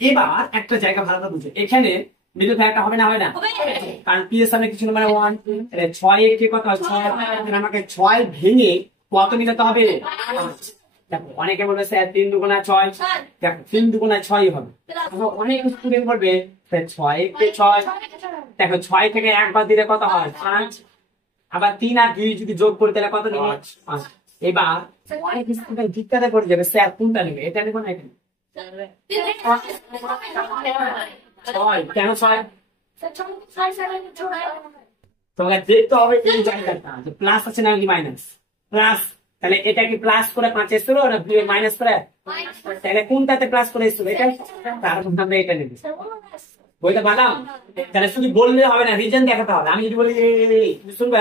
এবার একটা জায়গা ভালো করে বুঝে, এখানে বিদ্যুৎ একটা হবে না? হবে না, কারণ পি এর সামনে কিছু মানে 1, তাহলে 6 এর কি কত? 6। আমাকে 6 ভেঙে কত মিলাতে হবে? দেখো অনেকে বলবে স্যার 3 দুগুণা 6, দেখো 3 দুগুণা 6 হবে। অনেক স্টুডেন্ট বলবে 6 কে 6, দেখো 6 থেকে 1 বাদ দিলে কত হয়? 5। আবার 3 আর 2 যদি যোগ করি তাহলে কত হবে? 5। এবার অনেক স্টুডেন্ট জিজ্ঞাসা করে যাবে স্যার কোনটা নেবে, এটা নেবো না এটা? কেন 6? তোমাকে দেখতে হবে এই জায়গাটা যে প্লাস আছে না মাইনাস। প্লাস, তাহলে এটা কি প্লাস করে 5 এসেছিল না মাইনাস করে? তাহলে কোনটাতে প্লাস করে এসেছিল? এটা, তার মধ্যে আমরা এটা নেব। বইটা বাদাম, তাহলে শুধু বললে হবে না, রিজন দেখাতে হবে। আমি যদি বলি শুনবে,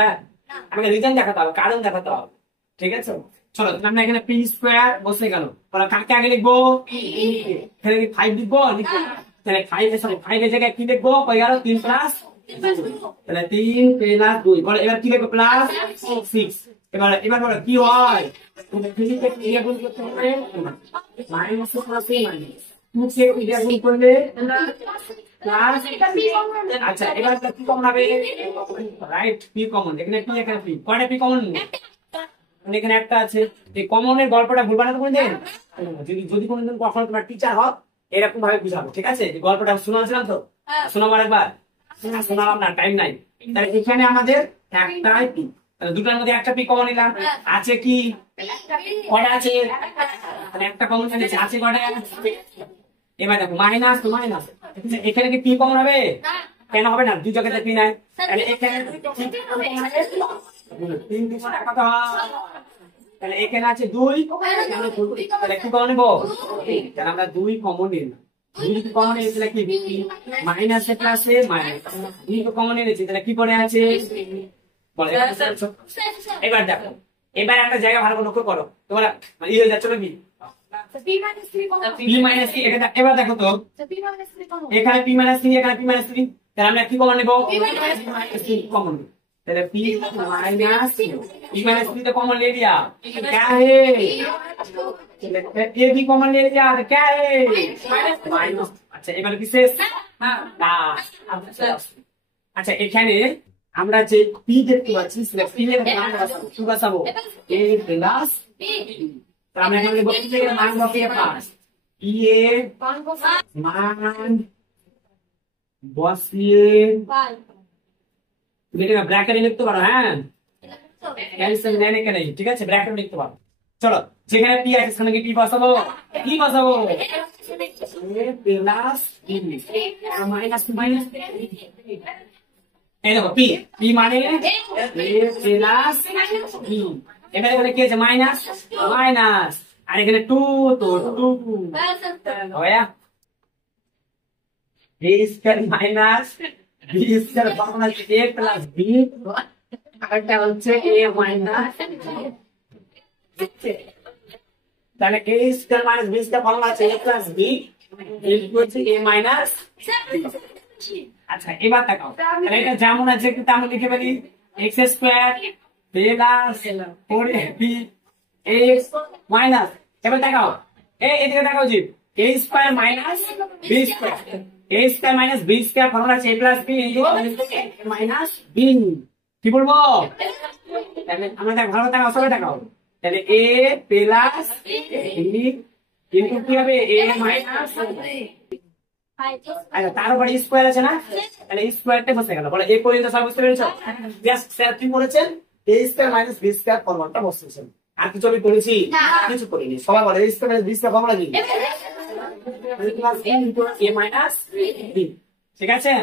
আমাকে রিজন দেখাতে হবে, কারণ দেখাতে হবে, ঠিক আছে? চলো আমরা এখানে পি স্কোয়ার বসে গেল, কাকে আগে লিখবো? এখানে কি 5 লিখবো? তাহলে 5 এর জায়গায় কি লিখবো? হয়ে গেল 3 প্লাস, তাহলে 3 প্লাস 2। বলো এবার কি লিখবো? প্লাস 6। এবার বলো কি হয়? আচ্ছা এবার কি কমন হবে? Right, P common. এখানে পি, এখানে পি, কয়টা পি কমন? এখানে একটা আছে। এই কমনের গল্পটা ভুল বানাতে কোনদিন, যদি কোনদিন কখনো তোমার টিচার হোক এরকম ভাবে বুঝাবো, ঠিক আছে? গল্পটা শোনাচ্ছিলাম তো, শোনাবার একবার শোনালাম না, টাইম নাই। তাহলে এখানে আমাদের একটাই পি, তাহলে দুটার মধ্যে একটা পি কমন নিলাম। আছে কি? কয়টা আছে? একটা কমন আছে, কয়টা? এবার দেখো মাইনাস তো মাইনাস, এখানে কি পি কমন হবে? কেন হবে না? 2 জায়গাতে পি নাই, তাহলে এখানে 3 2 কত হয়? তাহলে এখানে আছে 2, তাহলে কি কমন নেবো? তাহলে আমরা 2 কমন নিলাম। 2 কমন এনেছি কি? মাইনাস এ প্লাস এ মাইনাস 2 কমন এনেছি, তাহলে কি পড়ে আছে? এবার দেখো, এবার একটা জায়গা ভালো করে লক্ষ্য করো, তোমরা হয়ে যাচ্ছ নাকি? পি মাইনাস 3, এবার দেখো তো এখানে পি মাইনাস 3, এখানে পি মাইনাস 3, তাহলে আমরা কি কমন নেবো? কমন। তাহলে p minus p minus p तो कॉमन ले लिया क्या है ये भी कॉमन ले लिया क्या है माइनस अच्छा এবার কি শেষ না আচ্ছা এখানে আমরা যে p দেখতে পাচ্ছি সেটা p এর মান কি বসাবো a প্লাস তার আমরা এখানে বলছি যে মান বসিয়ে পাস p এর মান বসিয়ে बेटे मैं ब्रैकेट लिखते पारो হ্যাঁ ক্যান্সেল নেনে কে নাই ঠিক আছে ব্র্যাকেট লিখতে পারো চলো যেখানে p আছে সেখানে কি বসাবো কি বসাবো a plus b minus minus এই দেখো p মানে a প্লাস b এবারে এখানে কি আছে মাইনাস মাইনাস আর এখানে 2 তো 2 হয়া a square minus b square formula a plus b আরেকটা হচ্ছে a মাইনাস তাহলে a square minus b square formula আছে a plus b equal to a minus আচ্ছা এবার তাকাও তাহলে এটা যেমন আছে কিন্তু আমরা লিখে ফেলি x square plus 4ab x minus এবার তাকাও এদিকে তাকাও জি a square minus b square a square minus b square formula আছে a plus b minus b কি বলবো তাহলে আমরা দেখ ভালো তাকাও সবাই তাকাও তাহলে a প্লাস b ইনটু কি হবে a মাইনাস আচ্ছা তার উপর স্কয়ার আছে না তাহলে স্কয়ারটা বসে গেল বলে এই পর্যন্ত সব বুঝতে পেরেছো জাস্ট স্যার কি বলেছেন a square minus b square ফর্মুলাটা বসিয়েছেন আর কিছু আমি করেছি কিছু করিনি সবাই বলে a square minus b square formula কি a মাইনাস b ঠিক আছে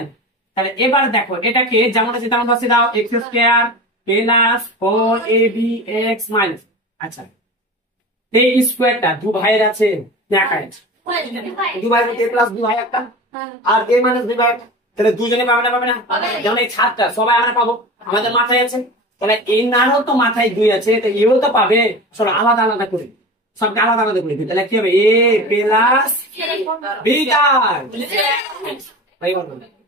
তাহলে এবার দেখো এটাকে যেমন আছে তেমন বসিয়ে দাও x square plus 4ab x minus আচ্ছা এই স্কয়ারটা দু ভাইয়ের আছে দেখায় দু ভাইয়ের মধ্যে প্লাস দু ভাই একটা আর a মাইনাস b ভাই তাহলে দুজনে পাবে না যেমন এই ছাদটা সবাই আমরা পাবো আমাদের মাথায় আছে তাহলে এই নারও তো মাথায় দুই আছে তো এও তো পাবে চলো আলাদা আলাদা করি সবকে আলাদা আলাদা করে দিই তাহলে কি হবে a প্লাস b তার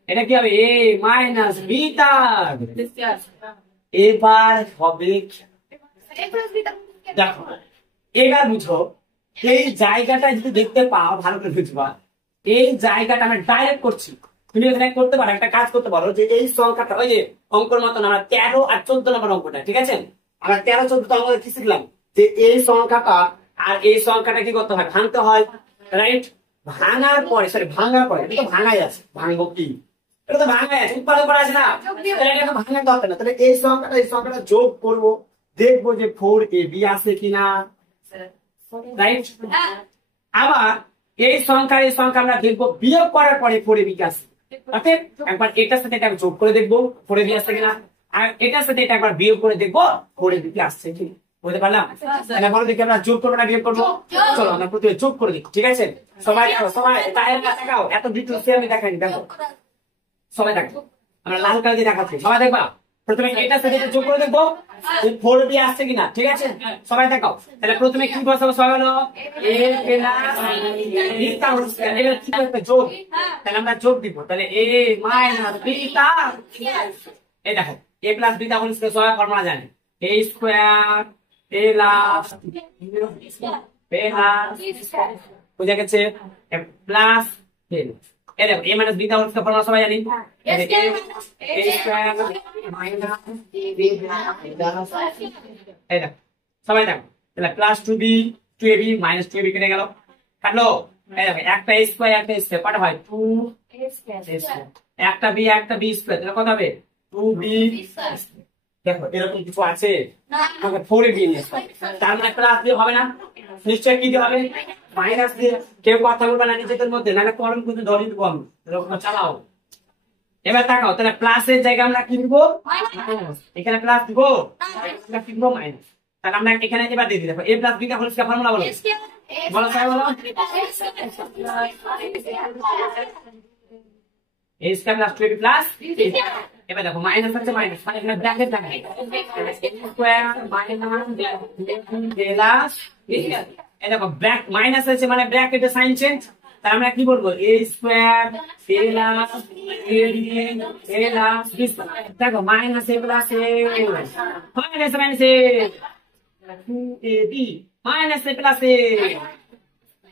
এটা কি হবে a মাইনাস b তার এবার হবে দেখো এবার বুঝো এই জায়গাটা যদি দেখতে পাও ভালো করে বুঝবা এই জায়গাটা আমরা ডাইরেক্ট করছি তুমি এখানে করতে পারো একটা কাজ করতে পারো যে এই সংখ্যাটা ওই যে অঙ্কর মতন আমরা 13 আর 14 নম্বর অঙ্কটা ঠিক আছে আমরা 13 14 অঙ্ক কি শিখলাম যে এই সংখ্যাটা আর এই সংখ্যাটা কি করতে হয় ভাঙতে হয় রাইট ভাঙার পরে ভাঙার পরে এটা তো ভাঙাই আছে ভাঙবো কি এটা তো ভাঙাই আছে উৎপাদন করা আছে না তাহলে এটা তো ভাঙার দরকার না তাহলে এই সংখ্যাটা যোগ করব দেখবো যে 4ab আছে কিনা রাইট আবার এই সংখ্যা আমরা দেখবো বিয়োগ করার পরে 4ab কি আছে অর্থাৎ একবার এটার সাথে এটা যোগ করে দেখবো 4ab আসছে কিনা আর এটার সাথে এটা একবার বিয়োগ করে দেখবো 4ab কি আসছে কি বুঝতে পারলাম তাহলে বলো দেখি আমরা যোগ করবো না বিয়োগ করবো চলো আমরা প্রথমে যোগ করে দিই ঠিক আছে সবাই তাহের কাছে দেখাও এত ডিটেইলস আমি দেখাইনি দেখো সবাই দেখো আমরা লাল কালি দিয়ে দেখাচ্ছি সবাই দেখবা প্রথমে এটার সাথে এটা যোগ করে দেখবো 4ab আসছে কিনা ঠিক আছে সবাই দেখাও তাহলে প্রথমে কি বসাবো সবাই বলো a প্লাস b তার এটা কি করতে যোগ তাহলে আমরা যোগ দিব তাহলে a মাইনাস b তার এই দেখো a প্লাস b তার হোল স্কয়ার সবাই ফর্মুলা জানে a স্কয়ার প্লাস বুঝা গেছে প্লাস এই দেখো a মাইনাস b তার হোল স্কয়ার ফর্মুলা সবাই জানি a square minus b plus এই দেখো সবাই দেখো তাহলে plus 2b 2ab minus 2ab কেটে গেল কাটলো এই দেখো একটা a স্কয়ার একটা স্কয়ার কত হয় 2a স্কয়ার একটা b স্কয়ার তাহলে কত হবে 2b দেখো এরকম কিছু আছে আমাকে 4ab নিয়ে তার মানে প্লাস দিয়ে হবে না নিশ্চয় কি দিয়ে হবে মাইনাস দিয়ে কেউ কথা বলবে না নিজেদের মধ্যে নাহলে কলম কিন্তু দলিত কম এরকম চালাও এবার তাকাও তাহলে প্লাসের জায়গায় আমরা কি দিব এখানে প্লাস দিব এটা কি দিব মাইনাস তাহলে আমরা এখানে এবার দিয়ে দিই দেখো a প্লাস b কা হোল স্কয়ার ফর্মুলা বলো বলো স্যার বলো a square plus 2ab plus এবার দেখো মাইনাস আছে মাইনাস মানে এখানে ব্র্যাকেট থাকে স্কয়ার মাইনাস প্লাস এই দেখো ব্র্যাকেট মাইনাস আছে মানে ব্র্যাকেটে সাইন চেঞ্জ তাহলে আমরা কি বলবো a square plus a plus b square. দেখো minus a plus a minus minus a 2ab minus a plus a।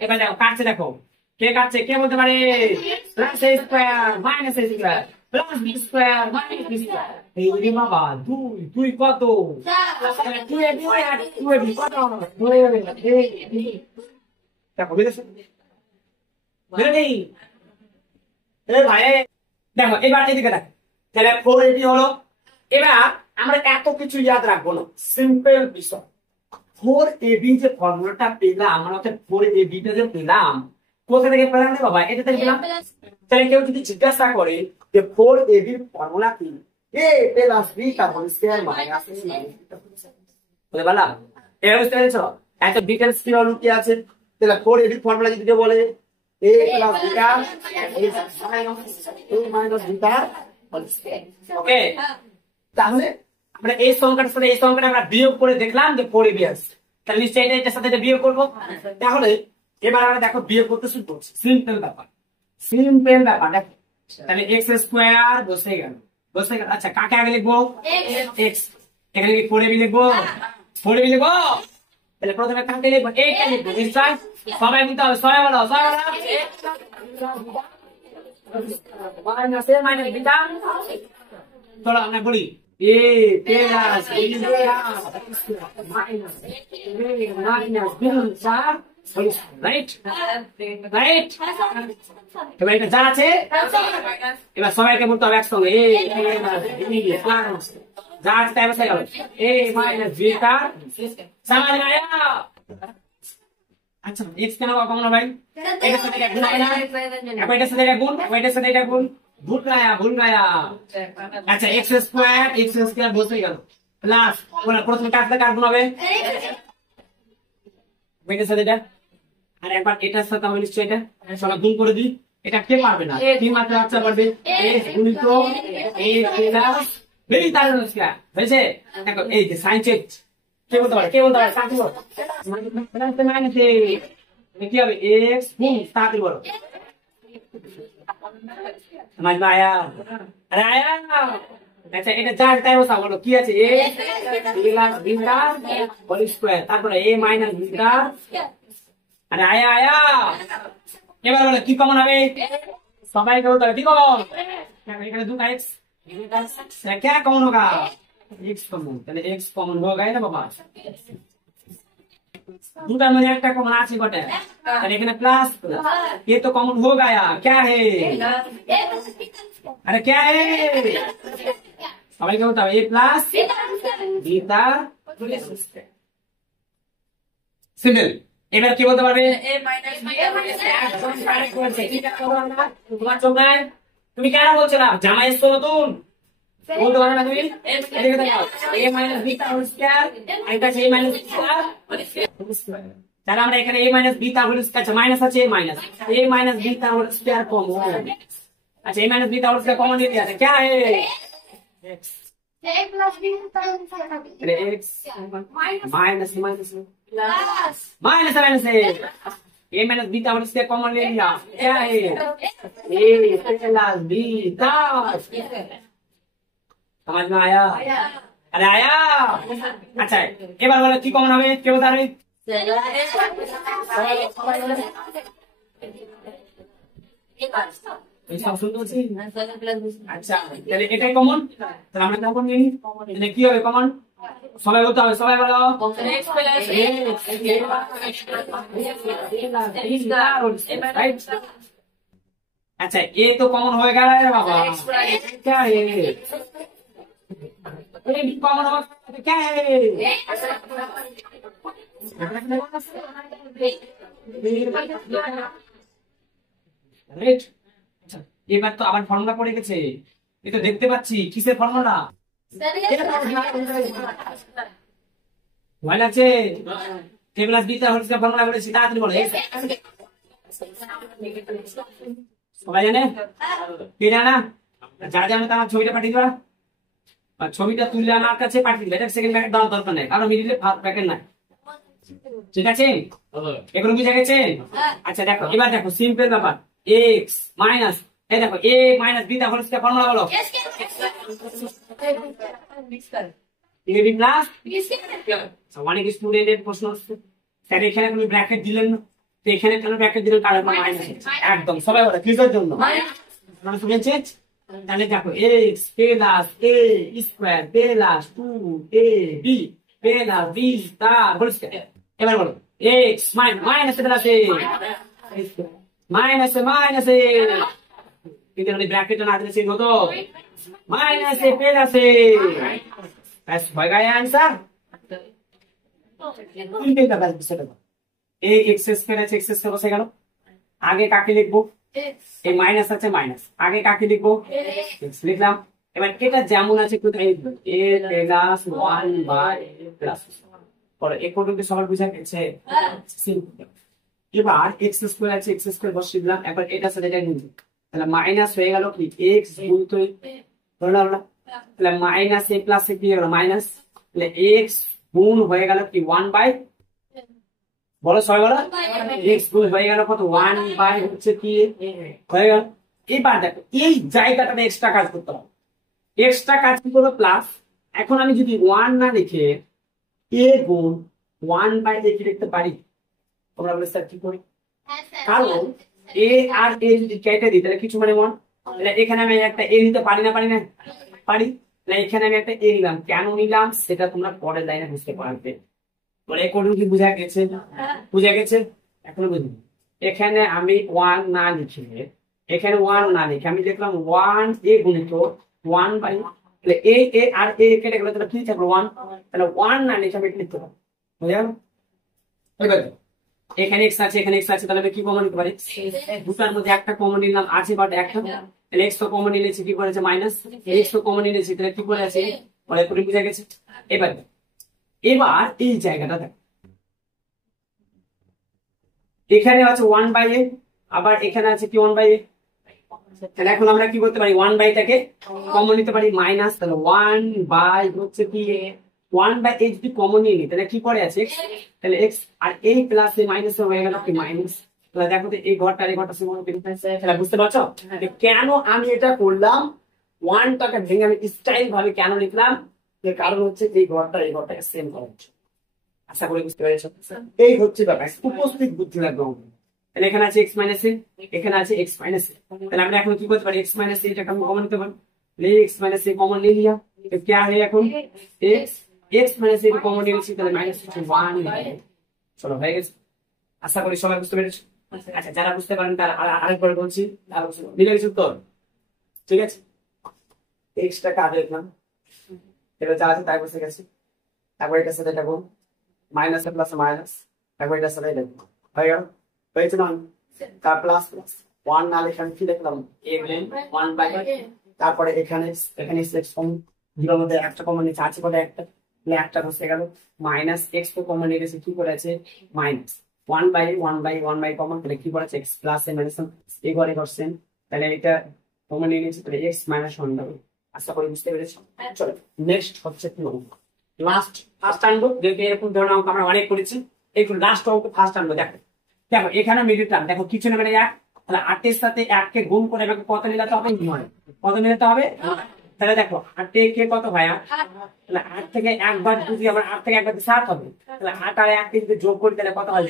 এবার দেখো কাটছে, দেখো কে কাটছে, কে বলতে পারে? Plus a square minus a square plus b square minus b square. এই রে বাবা, দুই কত? 2ab আর 2ab কত? 2ab দেখো বুঝেছো? বুঝলি? ভাই দেখো এবার এদিকে দেখো, তাহলে 4ab হলো। এবার আমরা এত কিছু ইয়াদ রাখবো না, সিম্পল বিষয়। 4ab যে ফর্মুলাটা পেলাম, আমরা 4ab টা যে পেলাম, কোথা থেকে পেলাম রে বাবা? এটা থেকে পেলাম। তাহলে কেউ যদি জিজ্ঞাসা করে যে 4ab ফর্মুলা কি, a plus b carbon square minus বলে বলা। এর বুঝতে পেরেছো? এত ডিটেইলস কি কি আছে? তাহলে 4ab ফর্মুলা যদি কেউ বলে a plus beta a minus beta ওকে, তাহলে আমরা এই সংখ্যাটার সাথে এই সংখ্যাটা আমরা বিয়োগ করে দেখলাম যে 4ab আছে, তাহলে নিশ্চয়ই এটার সাথে এটা বিয়োগ করবো। তাহলে এবার আমরা দেখো বিয়োগ করতে শুরু করছি, সিম্পল ব্যাপার, সিম্পল ব্যাপার। দেখো তাহলে x স্কয়ার বসে গেল, বসে গেল। আচ্ছা কাকে আগে লিখবো? x। এখানে কি 4ab লিখবো? 4ab লিখবো। তাহলে প্রথমে কাকে লিখবো? a কে লিখবো। নিশ্চয় সবাই বলতে হবে, সবাই বলো, সবাই বলো মাইনাস a মাইনাস বিটা। চলো আমরা বলি a plus b minus b right right. এবার এটা যা আছে এবার সবাইকে বলতে হবে একসঙ্গে যা আছে তাই বসে গেল a মাইনাস b টা সমান আয়া। আচ্ছা x কেন কমন ভাই? এটার সাথে গুণ হয় না, এখন এটার সাথে গুণ, এটার সাথে এটা গুণ, ভুল গায়া। আচ্ছা x স্কয়ার বসে গেল প্লাস প্রথমে কাটলে কার গুণ হবে? এটার সাথে এটা, আর একবার এটার সাথে আমি নিশ্চয়ই এটা সবাই গুণ করে দিই। এটা কে পারবে না? তিন মাত্র বাচ্চা পারবে। x গুণিত a প্লাস b তার স্কয়ার হয়েছে। দেখো এই যে সাইন চেঞ্জ, কে বলতে পারে? কে বলতে পারে? সাথে বল মাইনাস a কি হবে? x গুণ সাথে বলো समझ में आया? अरे आया। अच्छा এটা যা তাই বসা বলো কি আছে? a plus b whole square, তারপরে a মাইনাস b। আরে আয়া আয়া। এবার বলো কি কমন হবে? সবাইকে বলতে হবে কি কমন? এখানে দুটো x, क्या कॉमन होगा? x common. তাহলে x कॉमन हो गया ना बाबा, দুটার মধ্যে একটা কমন আছে বটে, আর এখানে প্লাস ये तो कॉमन हो गया। क्या है? अरे क्या है? সবাইকে বলতে হবে a প্লাস বিটা সিম্পল। এবার কি বলতে পারবে? a minus beta. তোমার চোখ নাই, তুমি কেন বলছো না? জামাই এসছো নতুন, বলতে পারো না তুমি? এদিকে দেখাও a minus beta whole square, আর এটা আছে a minus beta whole square. তাহলে আমরা এখানে a minus beta whole square, আচ্ছা মাইনাস আছে a minus beta whole square common. अच्छा a minus b whole square common ले लिया था, क्या है? x plus b x minus minus minus minus a minus b whole square common ले लिया, क्या है? a प्लस b समझ में आया? अरे आया। अच्छा এবার বলো কি কমন হবে? কে বলতে পারবে? सब শুনতে আচ্ছা তাহলে এটাই কমন, তাহলে আমরা কমন নিই। তাহলে কি হবে কমন? সবাই বলতে হবে, সবাই বলো अच्छा ये तो कॉमन हो गया है बाबा, क्या है? ये भी कॉमन हो क्या है? राइट। এবার তো আবার ফর্মুলা পড়ে গেছে, এই তো দেখতে পাচ্ছি কিসের ফর্মুলা ভয় লাগছে? a plus b whole square formula বলেছি, তাড়াতাড়ি বলো। সবাই জানে? কে জানা? যারা জানে তারা ছবিটা পাঠিয়ে দিবা, আর ছবিটা তুলে আমার কাছে পাঠিয়ে দিবে। এটা সেকেন্ড ব্র্যাকেট দেওয়ার দরকার নেই, কারণ মিডিলে প্যাকেট নাই। ঠিক আছে, এগুলো বুঝে গেছেন? আচ্ছা দেখো, এবার দেখো সিম্পল ব্যাপার, এক্স মাইনাস, এই দেখো এ মাইনাস বি, তাহলে সেটা ফর্মুলা বলো, এ বি প্লাস। অনেক স্টুডেন্টের প্রশ্ন হচ্ছে স্যার এখানে তুমি ব্র্যাকেট দিলেন না, তো এখানে কেন ব্র্যাকেট দিলেন, কারণ মাইনাস, একদম সবাই বলে কিসের জন্য, মানে শুনেছে। তাহলে দেখো x plus a square plus 2ab plus b তার হোল স্কয়ার। এবার বলো x minus plus A minus minus a, কিন্তু ব্র্যাকেট না দিলে সেই হতো মাইনাস এ প্লাস এ, ব্যাস হয়ে গেল आंसर। তিনটে ব্যাপার সেটা এই এক্স স্কয়ার আছে, এক্স স্কয়ার বসে গেল, আগে কাকে লিখবো, এই মাইনাস আছে মাইনাস, আগে কাকে লিখবো, এক্স লিখলাম। এবার এটা যেমন আছে একটু এ প্লাস 1 বাই প্লাস, পরে এ পর্যন্ত সবার বুঝা গেছে। এবার এক্স স্কয়ার আছে, এক্স স্কয়ার বসিয়ে দিলাম, এবার এটা সাথে এটা গুণ, তাহলে মাইনাস হয়ে গেল কি এক্স গুণ তো ধরলাম না, তাহলে মাইনাস এ প্লাস এ কি হলো মাইনাস, তাহলে এক্স গুণ হয়ে গেল কি 1 বাই, বলো সবাই বলো, এক্স গুণ হয়ে গেল কত 1 বাই হচ্ছে কি হয়ে গেল। এবার দেখো এই জায়গাটাতে এক্সট্রা কাজ করতে হবে, এক্সট্রা কাজ কি করবো প্লাস, এখন আমি যদি 1 না লিখে এ গুণ 1 বাই এ কি লিখতে পারি, তোমরা বলে স্যার কি করি, কারণ এ আর এ যদি কেটে দিই তাহলে কিছু মানে 1, তাহলে এখানে আমি একটা এ নিতে পারি না, পারি না পারি, তাহলে এখানে আমি একটা এ নিলাম, কেন নিলাম সেটা তোমরা পরের লাইনে বুঝতে পারবে। বলে কোন কি বুঝা গেছে, বুঝা গেছে, এখনো বুঝিনি। এখানে আমি 1 না লিখে, এখানে 1 না লিখে আমি লিখলাম 1 এ গুণিত 1 বাই, তাহলে এ এ আর এ কেটে গেল, তাহলে কি থাকলো 1, তাহলে 1 না লিখে আমি লিখতে পারবো, বুঝা গেল। এবার এখানে এক্স আছে, এখানে এক্স আছে, তাহলে আমি কি কমন নিতে পারি, দুটার মধ্যে একটা কমন নিলাম, আছে বাট একটা, তাহলে এক্স তো কমন নিয়েছি, কি করেছে মাইনাস, এক্স তো কমন নিয়েছি, তাহলে কি করে আছে পরে করে বুঝা গেছে। এবার এবার এই জায়গাটা দেখো, এখানে আছে 1 বাই এ, আবার এখানে আছে কি 1 বাই এ, তাহলে এখন আমরা কি করতে পারি 1 বাইটাকে কমন নিতে পারি মাইনাস, তাহলে 1 বাই হচ্ছে কি 1 বাই এ যদি কমন নিয়ে নিই তাহলে কি পড়ে আছে x, তাহলে x আর এই প্লাস এ মাইনাস হয়ে গেল কি মাইনাস, তাহলে দেখো তো এই ঘরটা এই ঘরটা সমান তাহলে বুঝতে পারছো কেন আমি এটা করলাম, 1 টাকে ভেঙে আমি স্টাইল ভাবে কেন লিখলাম, এর কারণ হচ্ছে এই ঘরটা এই ঘরটাকে সেম করার জন্য। আশা করি বুঝতে পেরেছো, এই হচ্ছে ব্যাপার, উপস্থিত বুদ্ধি লাগবে। তাহলে এখানে আছে x মাইনাস এ, এখানে আছে x মাইনাস এ, তাহলে আমরা এখন কি করতে পারি x মাইনাস এটাকে আমরা কমন নিতে পারি, x মাইনাস এ কমন ले लिया, तो क्या है এখন x মাইনাস এ কমন নিয়েছি, তাহলে মাইনাস 1 চলো হয়ে গেছে। আশা করি সবাই বুঝতে পেরেছো। আচ্ছা যারা বুঝতে পারেন তারা আরেকবার বলছি, মিলে গেছে উত্তর, ঠিক আছে। x টা কাটে দিলাম, এটা যা আছে তাই বসে গেছে, তারপর এটার সাথে এটা গুণ মাইনাস এ প্লাস মাইনাস, তারপর এটার সাথে এটা হয়ে গেল, হয়েছে না, তার প্লাস প্লাস 1 না লিখে আমি কি লিখলাম a গুণ 1 বাই, তারপরে এখানে এখানে x কমন, দুটোর মধ্যে একটা কমন নিচে আছে বলে একটা, তাহলে একটা বসে গেল মাইনাস x তো কমন নিয়ে গেছে, কি করে আছে minus 1 by 1 by 1 by common, তাহলে কি করে আছে x plus A minus A করে করছেন, তাহলে এটা কমন নিয়ে নিয়েছে, তাহলে x মাইনাস 1 হবে। আশা করি বুঝতে পেরেছো। চলো নেক্সট হচ্ছে কি লাস্ট ফার্স্ট আনবো, দেখো এরকম ধরনের অঙ্ক আমরা অনেক করেছি, একটু লাস্ট অঙ্ক ফার্স্ট আনবো। দেখো দেখো এখানে মিডিল টার্ম দেখো কিছু না মানে 1, তাহলে 8 এর সাথে 1 কে গুণ করে আমাকে কত মিলাতে হবে 9, কত মিলাতে হবে, তাহলে দেখো 8 কে কত হয় 8, তাহলে 8 থেকে 1 বার যদি আমরা 8 থেকে 1 বার 7 হবে, তাহলে 8 আর 1 কে যদি যোগ করি তাহলে কত হয়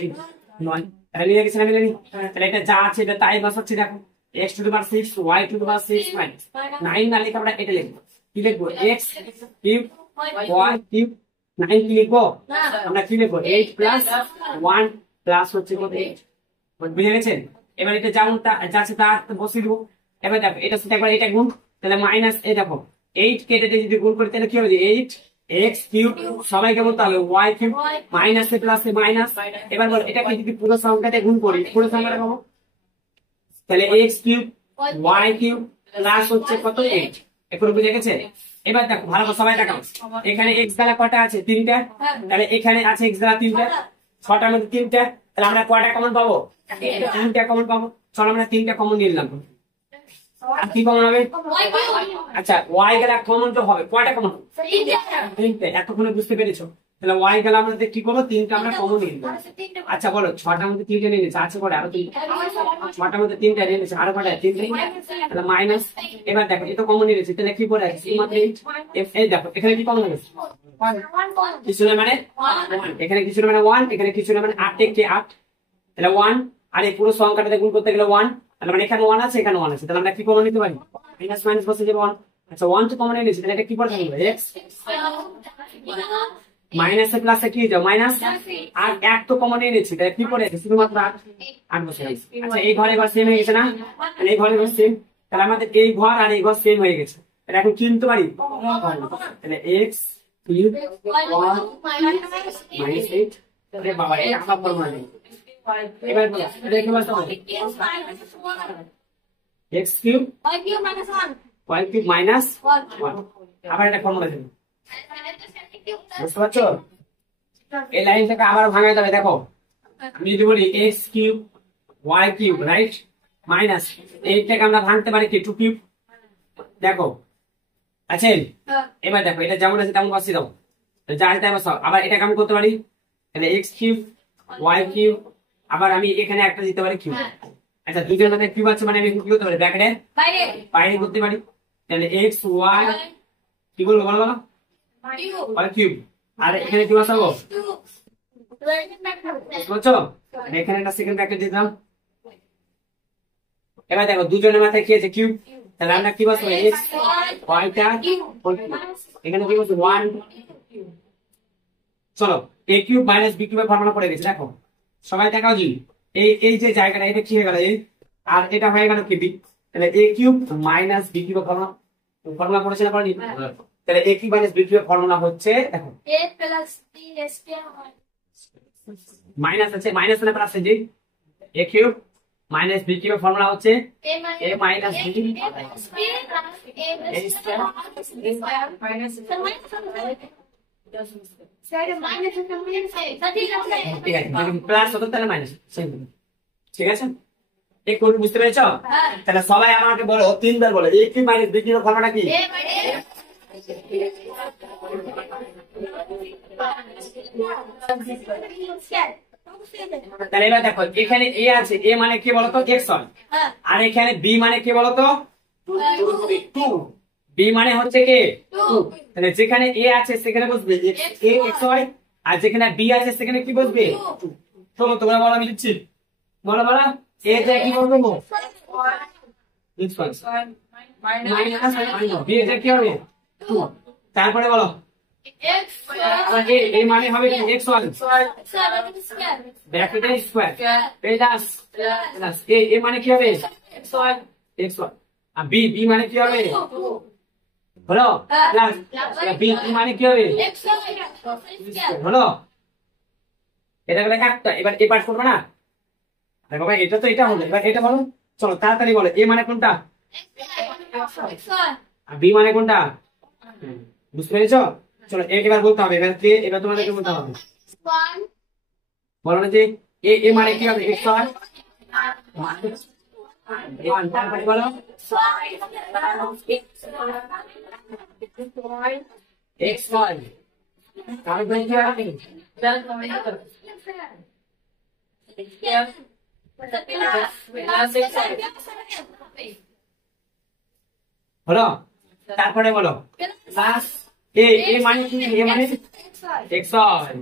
9, তাহলে লিখে গেছে না মিলেনি, তাহলে এটা যা আছে এটা তাই বসাচ্ছি। দেখো x to the power 6 y to the power 6 minus 9 না লিখে আমরা এটা লিখবো, কি লিখবো x কিউব y কিউব 9 কি লিখবো আমরা, কি লিখবো 8 প্লাস 1 প্লাস হচ্ছে কত 8, বুঝে গেছেন। এবার এটা যেমন যা আছে তা বসিয়ে দেবো। এবার দেখো এটার সাথে একবার এটা গুণ, তাহলে মাইনাস এই দেখো 8 কেটে দিয়ে যদি গুণ করি তাহলে কি হবে 8 x কিউব, সবাই কেমন তাহলে y কিউব মাইনাস এ প্লাস এ মাইনাস। এবার বলো এটাকে যদি পুরো সংখ্যাতে গুণ করি, পুরো সংখ্যাটা পাবো, তাহলে x cube y cube plus হচ্ছে কত 8, এখন বুঝে গেছে। এবার দেখো ভালো করে সবাই দেখাও, এখানে x দ্বারা কটা আছে 3টা, তাহলে এখানে আছে x দ্বারা 3টা, 6টার মধ্যে 3টা, তাহলে আমরা কয়টা কমন পাবো 3টা কমন পাবো। চলো আমরা 3টা কমন নিয়ে নিলাম, আর কি কমন হবে, আচ্ছা y গেলে কমন তো হবে, কয়টা কমন 3টে, এতক্ষণে বুঝতে পেরেছো। তাহলে ওয়াই গেলে আমরা কি করবো, তিনটা আমরা কমন নিয়ে নেবো। আচ্ছা বলো, ছটার মধ্যে তিনটে নিয়ে নিচ্ছে, আছে করে আরো তিনটা, ছটার মধ্যে তিনটা নিয়ে নিচ্ছে, আরো কটা, তিনটে, তাহলে মাইনাস। এবার দেখো এটা কমন নিয়ে নিচ্ছে, তাহলে কি করে আছে, এই দেখো এখানে কি কমন নিয়েছে, কিছু না মানে এখানে কিছু না মানে 1, এখানে কিছু না মানে 8 কে 8, তাহলে 1, আর এই পুরো সংখ্যাটাতে গুণ করতে গেলে 1, তাহলে মানে এখানে 1 আছে, এখানে 1 আছে, তাহলে আমরা কি কমন নিতে পারি, মাইনাস মাইনাস বসে যাবে 1। আচ্ছা 1 তো কমন নিয়ে নিচ্ছে, তাহলে এটা কি পড়ে থাকবে, x মাইনাস এর প্লাসে কি যাও মাইনাস, আর 1 তো কমন নিয়ে নিচ্ছে, তাহলে কি পড়ে আছে, শুধুমাত্র 8 বসে গেছে। আচ্ছা এই ঘরে এবার সেম হয়ে গেছে না, এই ঘরে এবার সেম, তাহলে আমাদের এই ঘর আর এই ঘর সেম হয়ে গেছে, তাহলে এখন কি নিতে পারি, তাহলে x কিউব 1 মাইনাস 8, আরে বাবা এটা আমরা ফর্মুলা নেই। এবার বলো এটা কি বলতে হবে, x cube y cube minus 1, আবার এটা ফর্মুলা দেব, বুঝতে পারছো, এই লাইনটাকে আবার ভাঙাতে হবে। দেখো আমি যদি বলি x cube y cube right minus এইটাকে আমরা ভাঙতে পারি কি 2 কিউব, দেখো আছে, এবার দেখো এটা যেমন আছে তেমন বসিয়ে দাও, যা আছে তাই বসাও, আবার এটাকে আমি করতে পারি, তাহলে x কিউব y কিউব, আবার আমি এখানে একটা দিতে পারি কিউব। আচ্ছা দুইটার মধ্যে কিউব আছে মানে আমি কি করতে পারি, ব্র্যাকেটে বাইরে করতে পারি, তাহলে x y কি বলবো বলো বলো y কিউব, আর এখানে কি বসাবো, বুঝছো, এখানে একটা সেকেন্ড ব্র্যাকেট দিলাম। এবার দেখো দুজনের মাথায় কি আছে কিউব, তাহলে আমরা কি বসাবো x y টা, এখানে কি বসাবো 1, চলো a কিউব মাইনাস b কিউবের ফর্মুলা পড়ে গেছে, দেখো সবাই দেখাও জি, এই যে জায়গাটা এটা কি হয়ে গেল a, আর এটা হয়ে গেল কি b, তাহলে a কিউব মাইনাস b কিউবের ফর্মুলা পড়েছে না পড়েনি, তাহলে a কিউব মাইনাস b কিউবের ফর্মুলা হচ্ছে, দেখো a plus b square minus আছে, মাইনাস মানে প্লাস আছে, a কিউব মাইনাস b কিউবের ফর্মুলা হচ্ছে a মাইনাস b ঠিক আছে, প্লাস হতো তাহলে মাইনাস, ঠিক আছে, এই কোড বুঝতে পেরেছো, তাহলে সবাই আমাকে বলো 3 বার বলো a কিউব মাইনাস b কিউবের ফর্মুলা কি, তাহলে এবার দেখো এখানে a আছে, a মানে কি বলতো x হয়, আর এখানে b মানে কি বলতো 2, b মানে হচ্ছে কি 2, তাহলে যেখানে a আছে সেখানে বসবে a x হয়, আর যেখানে b আছে সেখানে কি বসবে 2। চলো তোমরা বলো, আমি লিখছি, বলো বলো a তে কি বলবো মাইনাস, b তে কি হবে 2, তারপরে বলো আমার a মানে হবে কি x হয় ব্র্যাকেটে স্কয়ার প্লাস প্লাস a মানে কি হবে x হয়, আর b মানে কি হবে বলো প্লাস, b মানে কি হবে বলো, এটা গেলে একটা, এবার এই পার্ট করবে না, দেখো ভাই এটা তো এটা হলো, এবার এটা বলো, চলো তাড়াতাড়ি বলো a মানে কোনটা আর b মানে কোনটা, বুঝতে পেরেছো, চলো এবার বলতে হবে, এবার তোমাদেরকে বলতে হবে, বলো না যে a মানে কি হবে x হয়, তারপরে বলো x হয়, তারপরে কি হবে হলো, তারপরে বলো প্লাস a মানে কি, a মানে x হয়,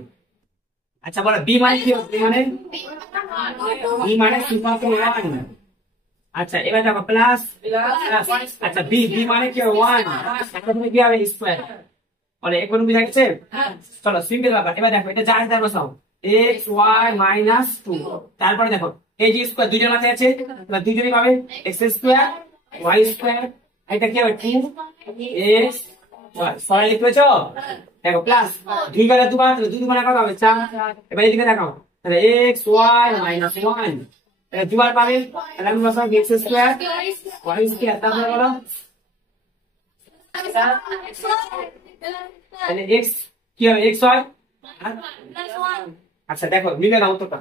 আচ্ছা বলো b মানে কি, b মানে 2.1, আচ্ছা এবার দেখো প্লাস, আচ্ছা b মানে কি 1, তারপরে কি হবে স্কয়ার, বলে এখন বুঝা গেছে, চলো সিম্পল ব্যাপার, এবার দেখো এটা যা আছে বসাও x y মাইনাস 2, তারপরে দেখো এই যে স্কয়ার দুইটার মাথায় আছে, এবার দুইজনই পাবে x স্কয়ার y স্কয়ার, এটা কি হবে 2 x y, সবাই লিখেছো, দেখো প্লাস 2 বারে 2 বার, 2 মানে কত হবে 4, এবার এদিকে দেখাও, তাহলে x y মাইনাস 1, এটা 2 বার পাবে, তাহলে আমি বসাবো x স্কয়ার y স্কয়ার, তারপরে বলো তাহলে x কি হবে x হয়, আচ্ছা দেখো মিলে দাও উত্তরটা।